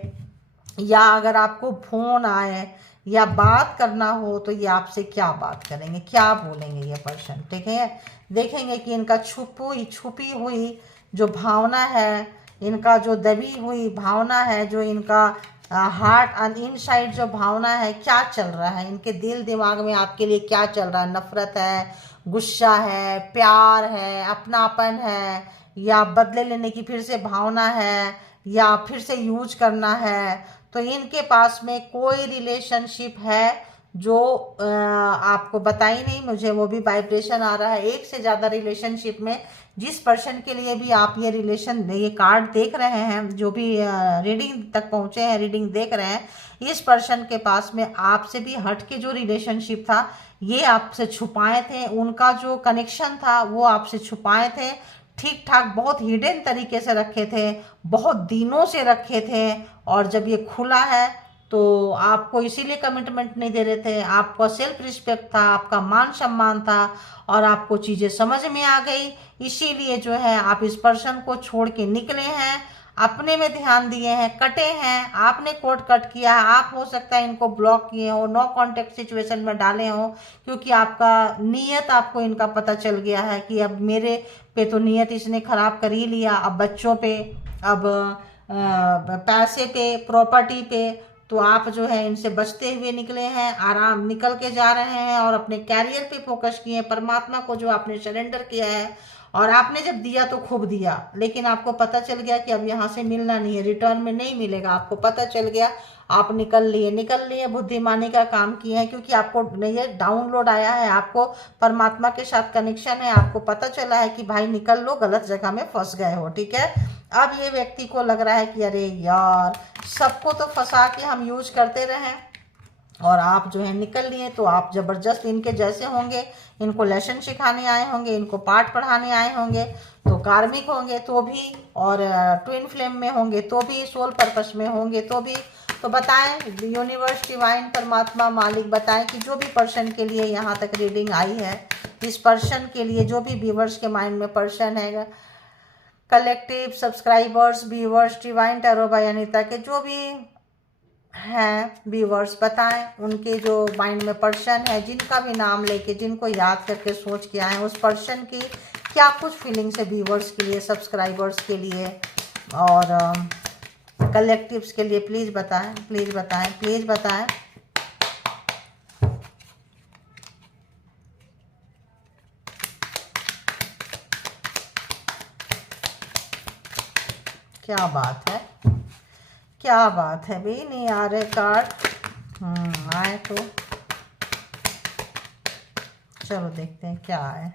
या अगर आपको फोन आए या बात करना हो, तो ये आपसे क्या बात करेंगे, क्या बोलेंगे ये पर्सन, ठीक है। देखेंगे कि इनका छुपी हुई जो भावना है, इनका जो दबी हुई भावना है, जो इनका हार्ट इनसाइड जो भावना है, क्या चल रहा है इनके दिल दिमाग में, आपके लिए क्या चल रहा है। नफरत है, गुस्सा है, प्यार है, अपनापन है, या बदले लेने की फिर से भावना है, या फिर से यूज करना है। तो इनके पास में कोई रिलेशनशिप है जो आपको बताई नहीं मुझे, वो भी वाइब्रेशन आ रहा है। एक से ज़्यादा रिलेशनशिप में जिस पर्सन के लिए भी आप ये रिलेशन, ये कार्ड देख रहे हैं, जो भी रीडिंग तक पहुँचे हैं, रीडिंग देख रहे हैं, इस पर्सन के पास में आपसे भी हट के जो रिलेशनशिप था, ये आपसे छुपाए थे। उनका जो कनेक्शन था वो आपसे छुपाए थे, ठीक ठाक बहुत हिडन तरीके से रखे थे, बहुत दिनों से रखे थे। और जब ये खुला है तो आपको इसीलिए कमिटमेंट नहीं दे रहे थे। आपका सेल्फ रिस्पेक्ट था, आपका मान सम्मान था, और आपको चीज़ें समझ में आ गई, इसीलिए जो है आप इस पर्सन को छोड़ के निकले हैं, अपने में ध्यान दिए हैं, कटे हैं, आपने कोड कट किया। आप हो सकता है इनको ब्लॉक किए हो, नो कांटेक्ट सिचुएशन में डाले हो, क्योंकि आपका नियत आपको इनका पता चल गया है कि अब मेरे पे तो नियत इसने खराब कर ही लिया, अब बच्चों पे, अब पैसे पे, प्रॉपर्टी पे, तो आप जो है इनसे बचते हुए निकले हैं, आराम निकल के जा रहे हैं और अपने कैरियर पे फोकस किए हैं। परमात्मा को जो आपने सरेंडर किया है, और आपने जब दिया तो खूब दिया, लेकिन आपको पता चल गया कि अब यहाँ से मिलना नहीं है, रिटर्न में नहीं मिलेगा। आपको पता चल गया, आप निकल लिए, बुद्धिमानी का काम किए हैं, क्योंकि आपको ये डाउनलोड आया है, आपको परमात्मा के साथ कनेक्शन है, आपको पता चला है कि भाई निकल लो, गलत जगह में फंस गए हो। ठीक है, अब ये व्यक्ति को लग रहा है कि अरे यार, सबको तो फंसा के हम यूज करते रहे, और आप जो है निकल लिए, तो आप जबरदस्त इनके जैसे होंगे, इनको लेसन सिखाने आए होंगे, इनको पाठ पढ़ाने आए होंगे, तो कार्मिक होंगे तो भी, और ट्विन फ्लेम में होंगे तो भी, सोल पर्पस में होंगे तो भी। तो बताएं, यूनिवर्स, डिवाइन, परमात्मा, मालिक, बताएं कि जो भी पर्सन के लिए यहाँ तक रीडिंग आई है, इस पर्सन के लिए, जो भी व्यूवर्स के माइंड में पर्सन है, collective subscribers, viewers, divine tarot by Anita के जो भी हैं व्यूवर्स, बताएं उनके जो माइंड में पर्सन है, जिनका भी नाम लेके, जिनको याद करके सोच के आए, उस पर्सन की क्या कुछ फीलिंग्स है व्यूवर्स के लिए, सब्सक्राइबर्स के लिए और कलेक्टिव्स के लिए। प्लीज़ बताएं, प्लीज़ बताएं, प्लीज़ बताएं। क्या बात है, क्या बात है भाई, नहीं आ रहे कार्ड। आए तो चलो देखते हैं क्या है।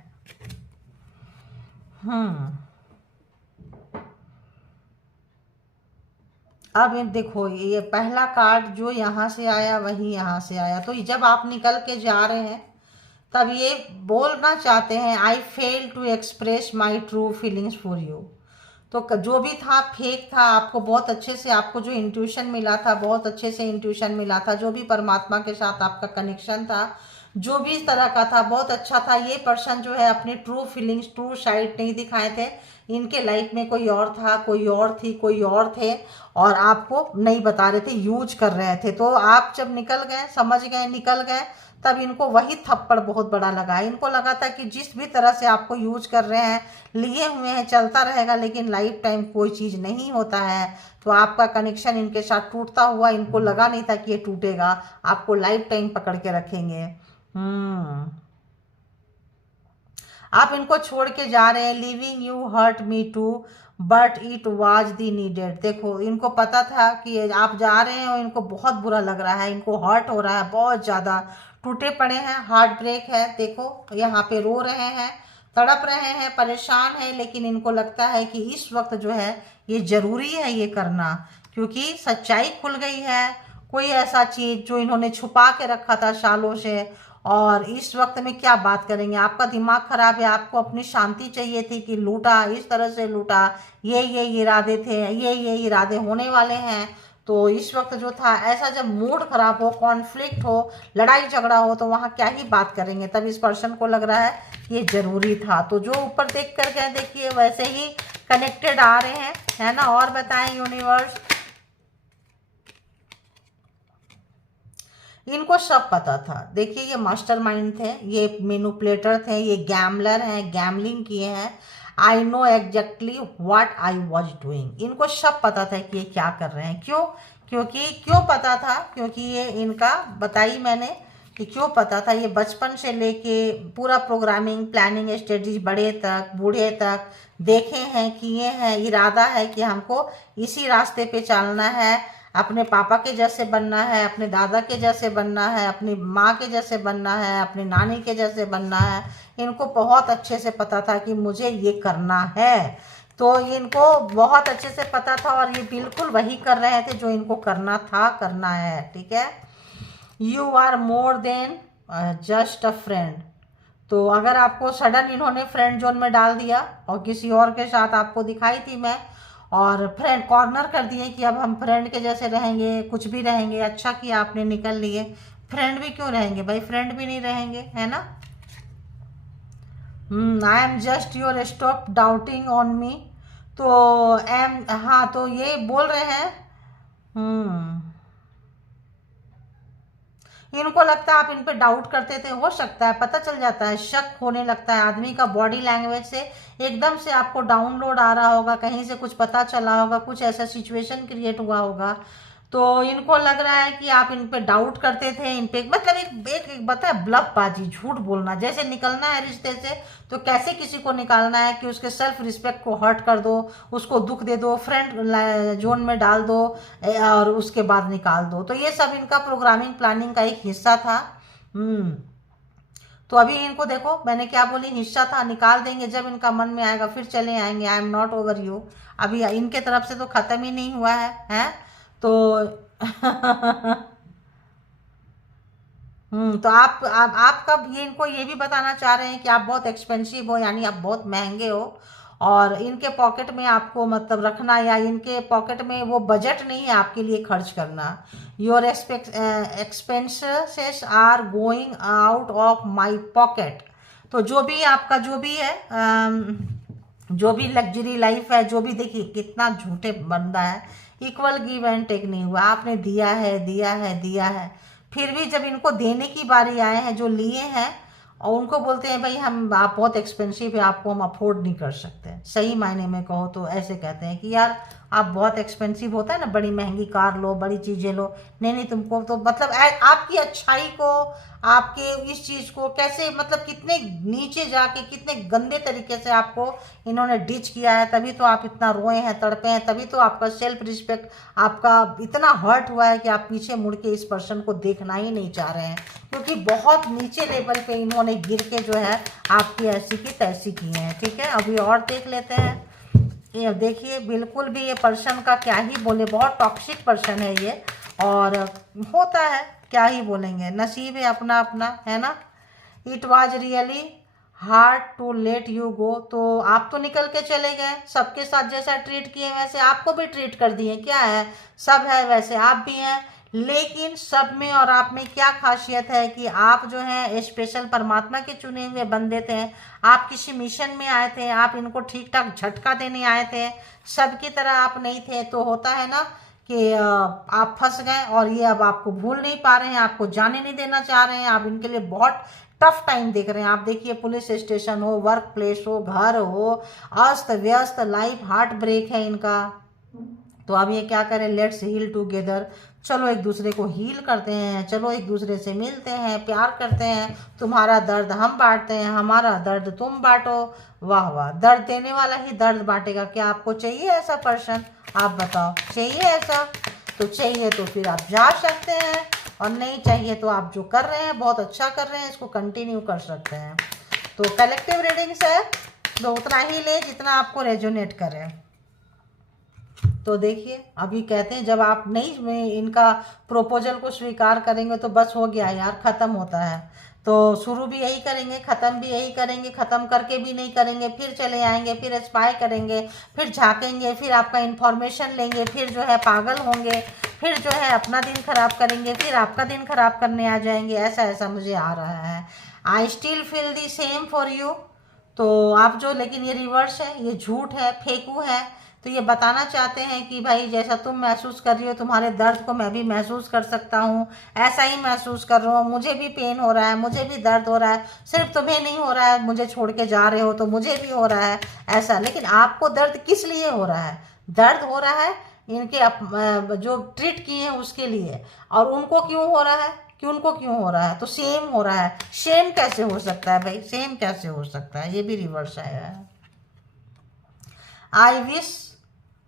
अब देखो, ये पहला कार्ड जो यहाँ से आया वही यहाँ से आया, तो जब आप निकल के जा रहे हैं तब ये बोलना चाहते हैं, I fail to express my true feelings for you. तो जो भी था फेक था, आपको बहुत अच्छे से, आपको जो इंट्यूशन मिला था, बहुत अच्छे से इंट्यूशन मिला था, जो भी परमात्मा के साथ आपका कनेक्शन था, जो भी इस तरह का था, बहुत अच्छा था। ये पर्सन जो है अपनी ट्रू फीलिंग्स, ट्रू साइड नहीं दिखाए थे, इनके लाइफ में कोई और था, कोई और थी, कोई और थे, और आपको नहीं बता रहे थे, यूज कर रहे थे। तो आप जब निकल गए, समझ गए, निकल गए, तब इनको वही थप्पड़ बहुत बड़ा लगा। इनको लगा था कि जिस भी तरह से आपको यूज कर रहे हैं, लिए हुए हैं, चलता रहेगा, लेकिन लाइफ टाइम कोई चीज़ नहीं होता है। तो आपका कनेक्शन इनके साथ टूटता हुआ, इनको लगा नहीं था कि ये टूटेगा, आपको लाइफ टाइम पकड़ के रखेंगे। आप इनको छोड़ के जा रहे हैं, leaving you hurt me too but it was the needed. देखो, इनको पता था कि आप जा रहे हैं और इनको बहुत बुरा लग रहा है, इनको हर्ट हो रहा है, बहुत ज़्यादा टूटे पड़े हैं, हार्ट ब्रेक है। देखो यहाँ पे रो रहे हैं, तड़प रहे हैं, परेशान है, लेकिन इनको लगता है कि इस वक्त जो है ये ज़रूरी है ये करना, क्योंकि सच्चाई खुल गई है। कोई ऐसा चीज़ जो इन्होंने छुपा के रखा था सालों से, और इस वक्त में क्या बात करेंगे। आपका दिमाग खराब है, आपको अपनी शांति चाहिए थी कि लूटा, इस तरह से लूटा, ये इरादे थे, ये इरादे होने वाले हैं। तो इस वक्त जो था, ऐसा जब मूड खराब हो, कॉन्फ्लिक्ट हो, लड़ाई झगड़ा हो, तो वहाँ क्या ही बात करेंगे। तब इस पर्सन को लग रहा है ये जरूरी था। तो जो ऊपर देख कर के देखिए वैसे ही कनेक्टेड आ रहे हैं, है ना। और बताएं यूनिवर्स, इनको सब पता था। देखिए, ये मास्टरमाइंड थे, ये मैनिपुलेटर थे, ये गैमलर हैं, गैमलिंग किए हैं। I know exactly what I was doing. इनको सब पता था कि ये क्या कर रहे हैं। क्यों पता था? क्योंकि ये इनका, बताई मैंने कि क्यों पता था। ये बचपन से लेके पूरा प्रोग्रामिंग, प्लानिंग, स्ट्रेटजी, बड़े तक, बूढ़े तक देखे हैं, किए हैं। इरादा है कि हमको इसी रास्ते पे चलना है। अपने पापा के जैसे बनना है, अपने दादा के जैसे बनना है, अपनी माँ के जैसे बनना है, अपनी नानी के जैसे बनना है। इनको बहुत अच्छे से पता था कि मुझे ये करना है, तो इनको बहुत अच्छे से पता था और ये बिल्कुल वही कर रहे थे जो इनको करना था, करना है। ठीक है, you are more than just a friend. तो अगर आपको सडन इन्होंने फ्रेंड जोन में डाल दिया और किसी और के साथ आपको दिखाई थी मैं, और फ्रेंड कॉर्नर कर दिए कि अब हम फ्रेंड के जैसे रहेंगे, कुछ भी रहेंगे, अच्छा किया आपने निकल लिए। फ्रेंड भी क्यों रहेंगे भाई, फ्रेंड भी नहीं रहेंगे, है ना। I am just your, stop doubting on me. तो एम, हाँ, तो ये बोल रहे हैं। इनको लगता है आप इन पे डाउट करते थे, हो सकता है, पता चल जाता है, शक होने लगता है आदमी का बॉडी लैंग्वेज से। एकदम से आपको डाउनलोड आ रहा होगा, कहीं से कुछ पता चला होगा, कुछ ऐसा सिचुएशन क्रिएट हुआ होगा, तो इनको लग रहा है कि आप इन पे डाउट करते थे, इन पे मतलब एक बता है ब्लफबाजी, झूठ बोलना। जैसे निकलना है रिश्ते से तो कैसे किसी को निकालना है कि उसके सेल्फ रिस्पेक्ट को हर्ट कर दो, उसको दुख दे दो, फ्रेंड जोन में डाल दो और उसके बाद निकाल दो। तो ये सब इनका प्रोग्रामिंग प्लानिंग का एक हिस्सा था। तो अभी इनको देखो, मैंने क्या बोली, हिस्सा था, निकाल देंगे जब इनका मन में आएगा, फिर चले आएंगे। I am not over you. अभी इनके तरफ से तो खत्म ही नहीं हुआ है, हैं? तो तो आप कब ये इनको ये भी बताना चाह रहे हैं कि आप बहुत एक्सपेंसिव हो, यानी आप बहुत महंगे हो, और इनके पॉकेट में आपको मतलब रखना, या इनके पॉकेट में वो बजट नहीं है आपके लिए खर्च करना। Your expenses are going out of my pocket. तो जो भी आपका जो भी है, जो भी लग्जरी लाइफ है, जो भी, देखिए कितना झूठे बंदा है। इक्वल गिव एंड टेक नहीं हुआ, आपने दिया है, दिया है, दिया है, फिर भी जब इनको देने की बारी आए हैं, जो लिए हैं, और उनको बोलते हैं भाई हम, आप बहुत एक्सपेंसिव है, आपको हम अफोर्ड नहीं कर सकते। सही मायने में कहो तो ऐसे कहते हैं कि यार आप बहुत एक्सपेंसिव, होता है ना, बड़ी महंगी कार लो, बड़ी चीज़ें लो, नहीं नहीं तुमको तो मतलब आपकी अच्छाई को, आपके इस चीज़ को कैसे, मतलब कितने नीचे जाके, कितने गंदे तरीके से आपको इन्होंने डिच किया है, तभी तो आप इतना रोए हैं, तड़पे हैं, तभी तो आपका सेल्फ रिस्पेक्ट आपका इतना हर्ट हुआ है कि आप पीछे मुड़ के इस पर्सन को देखना ही नहीं चाह रहे हैं, क्योंकि बहुत नीचे लेवल पे इन्होंने गिर के जो है आपकी ऐसी की तैसी की हैं। ठीक है, अभी और देख लेते हैं। ये देखिए, बिल्कुल भी ये पर्सन का क्या ही बोले, बहुत टॉक्सिक पर्सन है ये, और होता है, क्या ही बोलेंगे, नसीब है अपना अपना, है ना। It was really hard to let you go. तो आप तो निकल के चले गए, सबके साथ जैसा ट्रीट किए वैसे आपको भी ट्रीट कर दिए, क्या है, सब है वैसे आप भी हैं। लेकिन सब में और आप में क्या खासियत है कि आप जो है स्पेशल परमात्मा के चुने हुए बंदे थे। आप किसी मिशन में आए थे, आप इनको ठीक ठाक झटका देने आए थे, सबकी तरह आप नहीं थे। तो होता है ना कि आप फंस गए और ये अब आपको भूल नहीं पा रहे हैं, आपको जाने नहीं देना चाह रहे हैं, आप इनके लिए बहुत टफ टाइम देख रहे हैं। आप देखिए, पुलिस स्टेशन हो, वर्क प्लेस हो, घर हो, अस्त व्यस्त लाइफ, हार्ट ब्रेक है इनका। तो अब ये क्या करें, लेट्स हील टुगेदर, चलो एक दूसरे को हील करते हैं, चलो एक दूसरे से मिलते हैं, प्यार करते हैं, तुम्हारा दर्द हम बांटते हैं, हमारा दर्द तुम बांटो। वाह वाह, दर्द देने वाला ही दर्द बांटेगा। क्या आपको चाहिए ऐसा पर्सन, आप बताओ, चाहिए ऐसा? तो चाहिए तो फिर आप जा सकते हैं, और नहीं चाहिए तो आप जो कर रहे हैं बहुत अच्छा कर रहे हैं, इसको कंटिन्यू कर सकते हैं। तो कलेक्टिव रीडिंग्स है, तो उतना ही ले जितना आपको रेजोनेट करे। तो देखिए, अभी कहते हैं जब आप नहीं में इनका प्रपोजल को स्वीकार करेंगे तो बस हो गया यार, ख़त्म होता है। तो शुरू भी यही करेंगे, ख़त्म भी यही करेंगे, ख़त्म करके भी नहीं करेंगे, फिर चले आएंगे, फिर स्पाई करेंगे, फिर झाँकेंगे, फिर आपका इन्फॉर्मेशन लेंगे, फिर जो है पागल होंगे, फिर जो है अपना दिन खराब करेंगे, फिर आपका दिन खराब करने आ जाएंगे। ऐसा ऐसा मुझे आ रहा है। I still feel the same for you. तो आप जो, लेकिन ये रिवर्स है, ये झूठ है, फेकू है। तो ये बताना चाहते हैं कि भाई जैसा तुम महसूस कर रही हो, तुम्हारे दर्द को मैं भी महसूस कर सकता हूँ, ऐसा ही महसूस कर रहा हूँ, मुझे भी पेन हो रहा है, मुझे भी दर्द हो रहा है, सिर्फ तुम्हें नहीं हो रहा है, मुझे छोड़ के जा रहे हो तो मुझे भी हो रहा है ऐसा। लेकिन आपको दर्द किस लिए हो रहा है? दर्द हो रहा है इनके जो ट्रीट किए हैं उसके लिए, और उनको क्यों हो रहा है, कि उनको क्यों हो रहा है? तो सेम हो रहा है। सेम कैसे हो सकता है भाई, सेम कैसे हो सकता है? ये भी रिवर्स आया है। I wish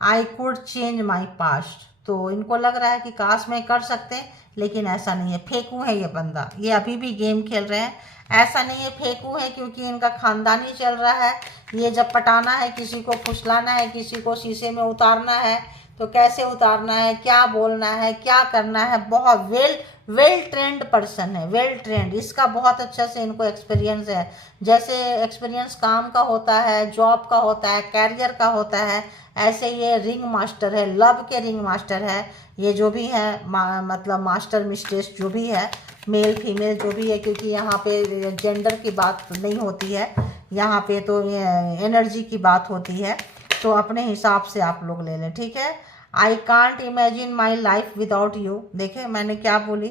I could change my past. तो इनको लग रहा है कि काश में कर सकते, लेकिन ऐसा नहीं है, फेंकू है ये बंदा, ये अभी भी गेम खेल रहे हैं। ऐसा नहीं है फेंकू है, क्योंकि इनका खानदानी चल रहा है। ये जब पटाना है, किसी को फुसलाना है, किसी को शीशे में उतारना है, तो कैसे उतारना है, क्या बोलना है, क्या करना है, बहुत वेल ट्रेंड पर्सन है, वेल ट्रेंड। इसका बहुत अच्छा से इनको एक्सपीरियंस है। जैसे एक्सपीरियंस काम का होता है, जॉब का होता है, कैरियर का होता है, ऐसे ये रिंग मास्टर है, लव के रिंग मास्टर है। ये जो भी है मतलब मास्टर मिस्ट्रेस जो भी है, मेल फीमेल जो भी है, क्योंकि यहाँ पे जेंडर की बात नहीं होती है, यहाँ पे तो एनर्जी की बात होती है। तो अपने हिसाब से आप लोग ले लें, ठीक है। I can't imagine my life without you. देखें मैंने क्या बोली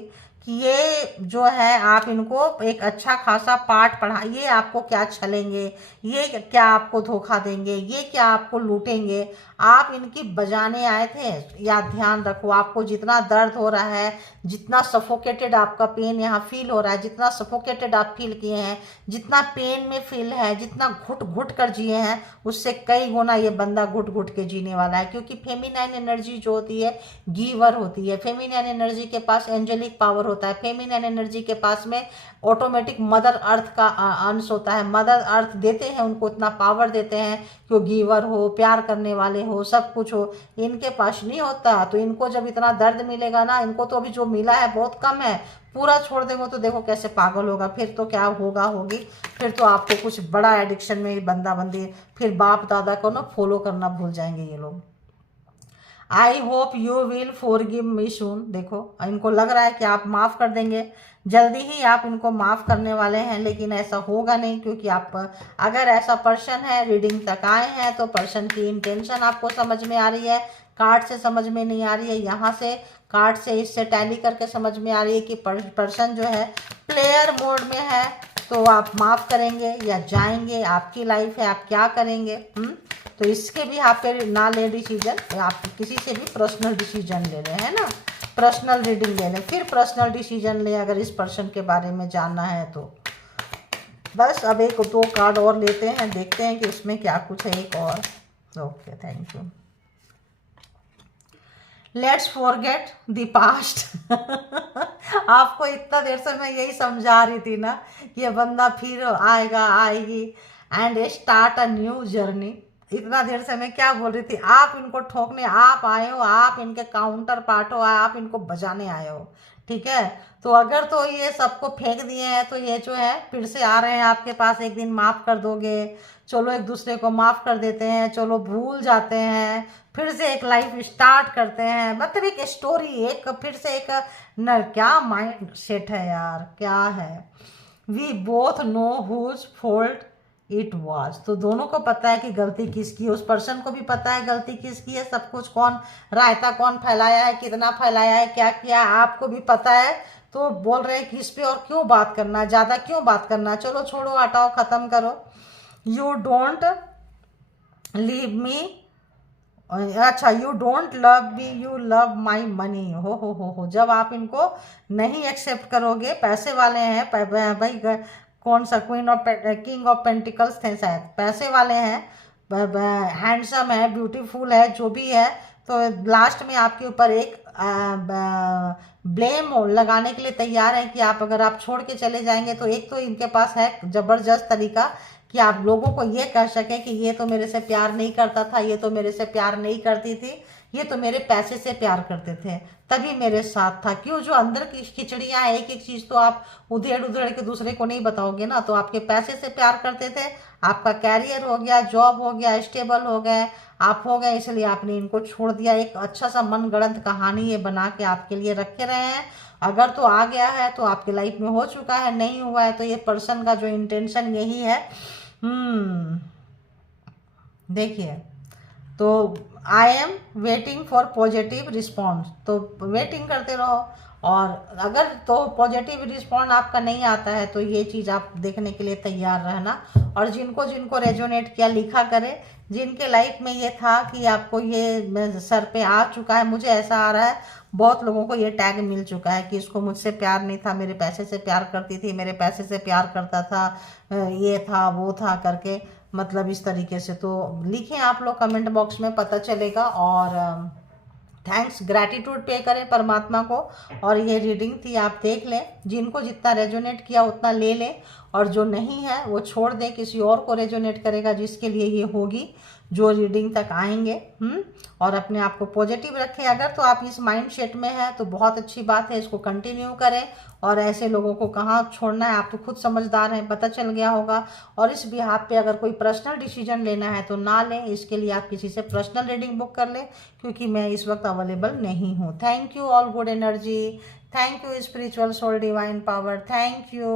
कि ये जो है, आप इनको एक अच्छा खासा पाठ पढ़ाइए, आपको क्या छलेंगे, ये क्या आपको धोखा देंगे, ये क्या आपको लूटेंगे। आप इनकी बजाने आए थे, या ध्यान रखो, आपको जितना दर्द हो रहा है, जितना सफोकेटेड आपका पेन यहाँ फील हो रहा है, जितना सफोकेटेड आप फील किए हैं, जितना पेन में फील है, जितना घुट घुट कर जिए हैं, उससे कई गुना ये बंदा घुट घुट के जीने वाला है। क्योंकि फेमिनाइन एनर्जी जो होती है गीवर होती है, फेमिनाइन एनर्जी के पास एंजेलिक पावर होता है, फेमिनाइन एनर्जी के पास में ऑटोमेटिक मदर अर्थ का अंश होता है। मदर अर्थ देते हैं उनको, इतना पावर देते हैं कि वो गीवर हो, प्यार करने वाले हो, सब कुछ हो। इनके पास नहीं होता, तो इनको जब इतना दर्द मिलेगा ना, इनको तो अभी जो मिला है बहुत कम है, पूरा छोड़ देंगे तो देखो कैसे पागल होगा। फिर तो क्या होगी, फिर तो आपको कुछ बड़ा एडिक्शन में बंदा बंदी, फिर बाप दादा को ना फॉलो करना भूल जाएंगे ये लोग। I hope you will forgive me soon. देखो इनको लग रहा है कि आप माफ़ कर देंगे, जल्दी ही आप इनको माफ़ करने वाले हैं, लेकिन ऐसा होगा नहीं। क्योंकि आप अगर ऐसा पर्सन है, रीडिंग तक आए हैं, तो पर्सन की इंटेंशन आपको समझ में आ रही है, कार्ड से समझ में नहीं आ रही है, यहाँ से कार्ड से इससे टैली करके समझ में आ रही है कि पर्सन जो है प्लेयर मोड में है। तो आप माफ़ करेंगे या जाएंगे, आपकी लाइफ है, आप क्या करेंगे। तो इसके भी आप पे ना ले डिसीजन, आप किसी से भी पर्सनल डिसीजन ले लें, है ना, पर्सनल रीडिंग ले लें, फिर पर्सनल डिसीजन लें अगर इस पर्सन के बारे में जानना है तो। बस अब एक दो कार्ड और लेते हैं, देखते हैं कि इसमें क्या कुछ है एक और। Okay, thank you. Let's forget the past. आपको इतना देर से मैं यही समझा रही थी ना, ये बंदा फिर आएगा, आएगी, and start a new journey. इतना देर से मैं क्या बोल रही थी, आप इनको ठोकने आप आए हो, आप इनके काउंटर पार्ट हो, आप इनको बजाने आए हो, ठीक है। तो अगर तो ये सबको फेंक दिए हैं, तो ये जो है फिर से आ रहे हैं आपके पास, एक दिन माफ़ कर दोगे, चलो एक दूसरे को माफ़ कर देते हैं, चलो भूल जाते हैं, फिर से एक लाइफ स्टार्ट करते हैं। मतलब एक स्टोरी, एक फिर से एक न, क्या माइंड सेट है यार, क्या है। We both know whose fault it was. तो दोनों को पता है कि गलती किसकी है, उस पर्सन को भी पता है गलती किसकी है, सब कुछ, कौन रायता कौन फैलाया है, कितना फैलाया है, क्या किया है, आपको भी पता है। तो बोल रहे हैं कि इस पे और क्यों बात करना, ज़्यादा क्यों बात करना, चलो छोड़ो, हटाओ, ख़त्म करो। यू डोंट लीव मी, अच्छा, you don't love me, you love my money. हो, जब आप इनको नहीं एक्सेप्ट करोगे, पैसे वाले हैं भाई, कौन सा queen of king of pentacles थे शायद, पैसे वाले हैं, हैंडसम है, ब्यूटीफुल है, जो भी है। तो लास्ट में आपके ऊपर एक ब्लेम लगाने के लिए तैयार है कि आप अगर आप छोड़ के चले जाएंगे, तो एक तो इनके पास है ज़बरदस्त तरीका कि आप लोगों को ये कह सकें कि ये तो मेरे से प्यार नहीं करता था, ये तो मेरे से प्यार नहीं करती थी, ये तो मेरे पैसे से प्यार करते थे, तभी मेरे साथ था। क्यों, जो अंदर की खिचड़ियाँ हैं, एक एक चीज़ तो आप उधेड़ उधेड़ के दूसरे को नहीं बताओगे ना। तो आपके पैसे से प्यार करते थे, आपका कैरियर हो गया, जॉब हो गया, स्टेबल हो गए, आप हो गए, इसलिए आपने इनको छोड़ दिया। एक अच्छा सा मनगढ़ंत कहानी ये बना के आपके लिए रखे रहे हैं। अगर तो आ गया है तो आपकी लाइफ में हो चुका है, नहीं हुआ है तो ये पर्सन का जो इंटेंशन यही है। देखिए, तो I am waiting for positive response. तो वेटिंग करते रहो, और अगर तो पॉजिटिव रिस्पॉन्स आपका नहीं आता है, तो ये चीज़ आप देखने के लिए तैयार रहना। और जिनको जिनको रेजोनेट किया लिखा करें, जिनके लाइफ में ये था कि आपको ये सर पे आ चुका है, मुझे ऐसा आ रहा है बहुत लोगों को ये टैग मिल चुका है कि इसको मुझसे प्यार नहीं था, मेरे पैसे से प्यार करती थी, मेरे पैसे से प्यार करता था, ये था वो था करके, मतलब इस तरीके से। तो लिखें आप लोग कमेंट बॉक्स में, पता चलेगा। और थैंक्स, ग्रैटिट्यूड पे करें परमात्मा को। और ये रीडिंग थी, आप देख लें, जिनको जितना रेजोनेट किया उतना ले लें, और जो नहीं है वो छोड़ दें, किसी और को रेजोनेट करेगा जिसके लिए ये होगी, जो रीडिंग तक आएंगे। और अपने आप को पॉजिटिव रखें। अगर तो आप इस माइंड सेट में हैं तो बहुत अच्छी बात है, इसको कंटिन्यू करें। और ऐसे लोगों को कहाँ छोड़ना है, आप तो खुद समझदार हैं, पता चल गया होगा। और इस बिहाफ पे अगर कोई पर्सनल डिसीजन लेना है तो ना लें, इसके लिए आप किसी से पर्सनल रीडिंग बुक कर लें, क्योंकि मैं इस वक्त अवेलेबल नहीं हूँ। Thank you all good energy, thank you spiritual soul divine power, thank you.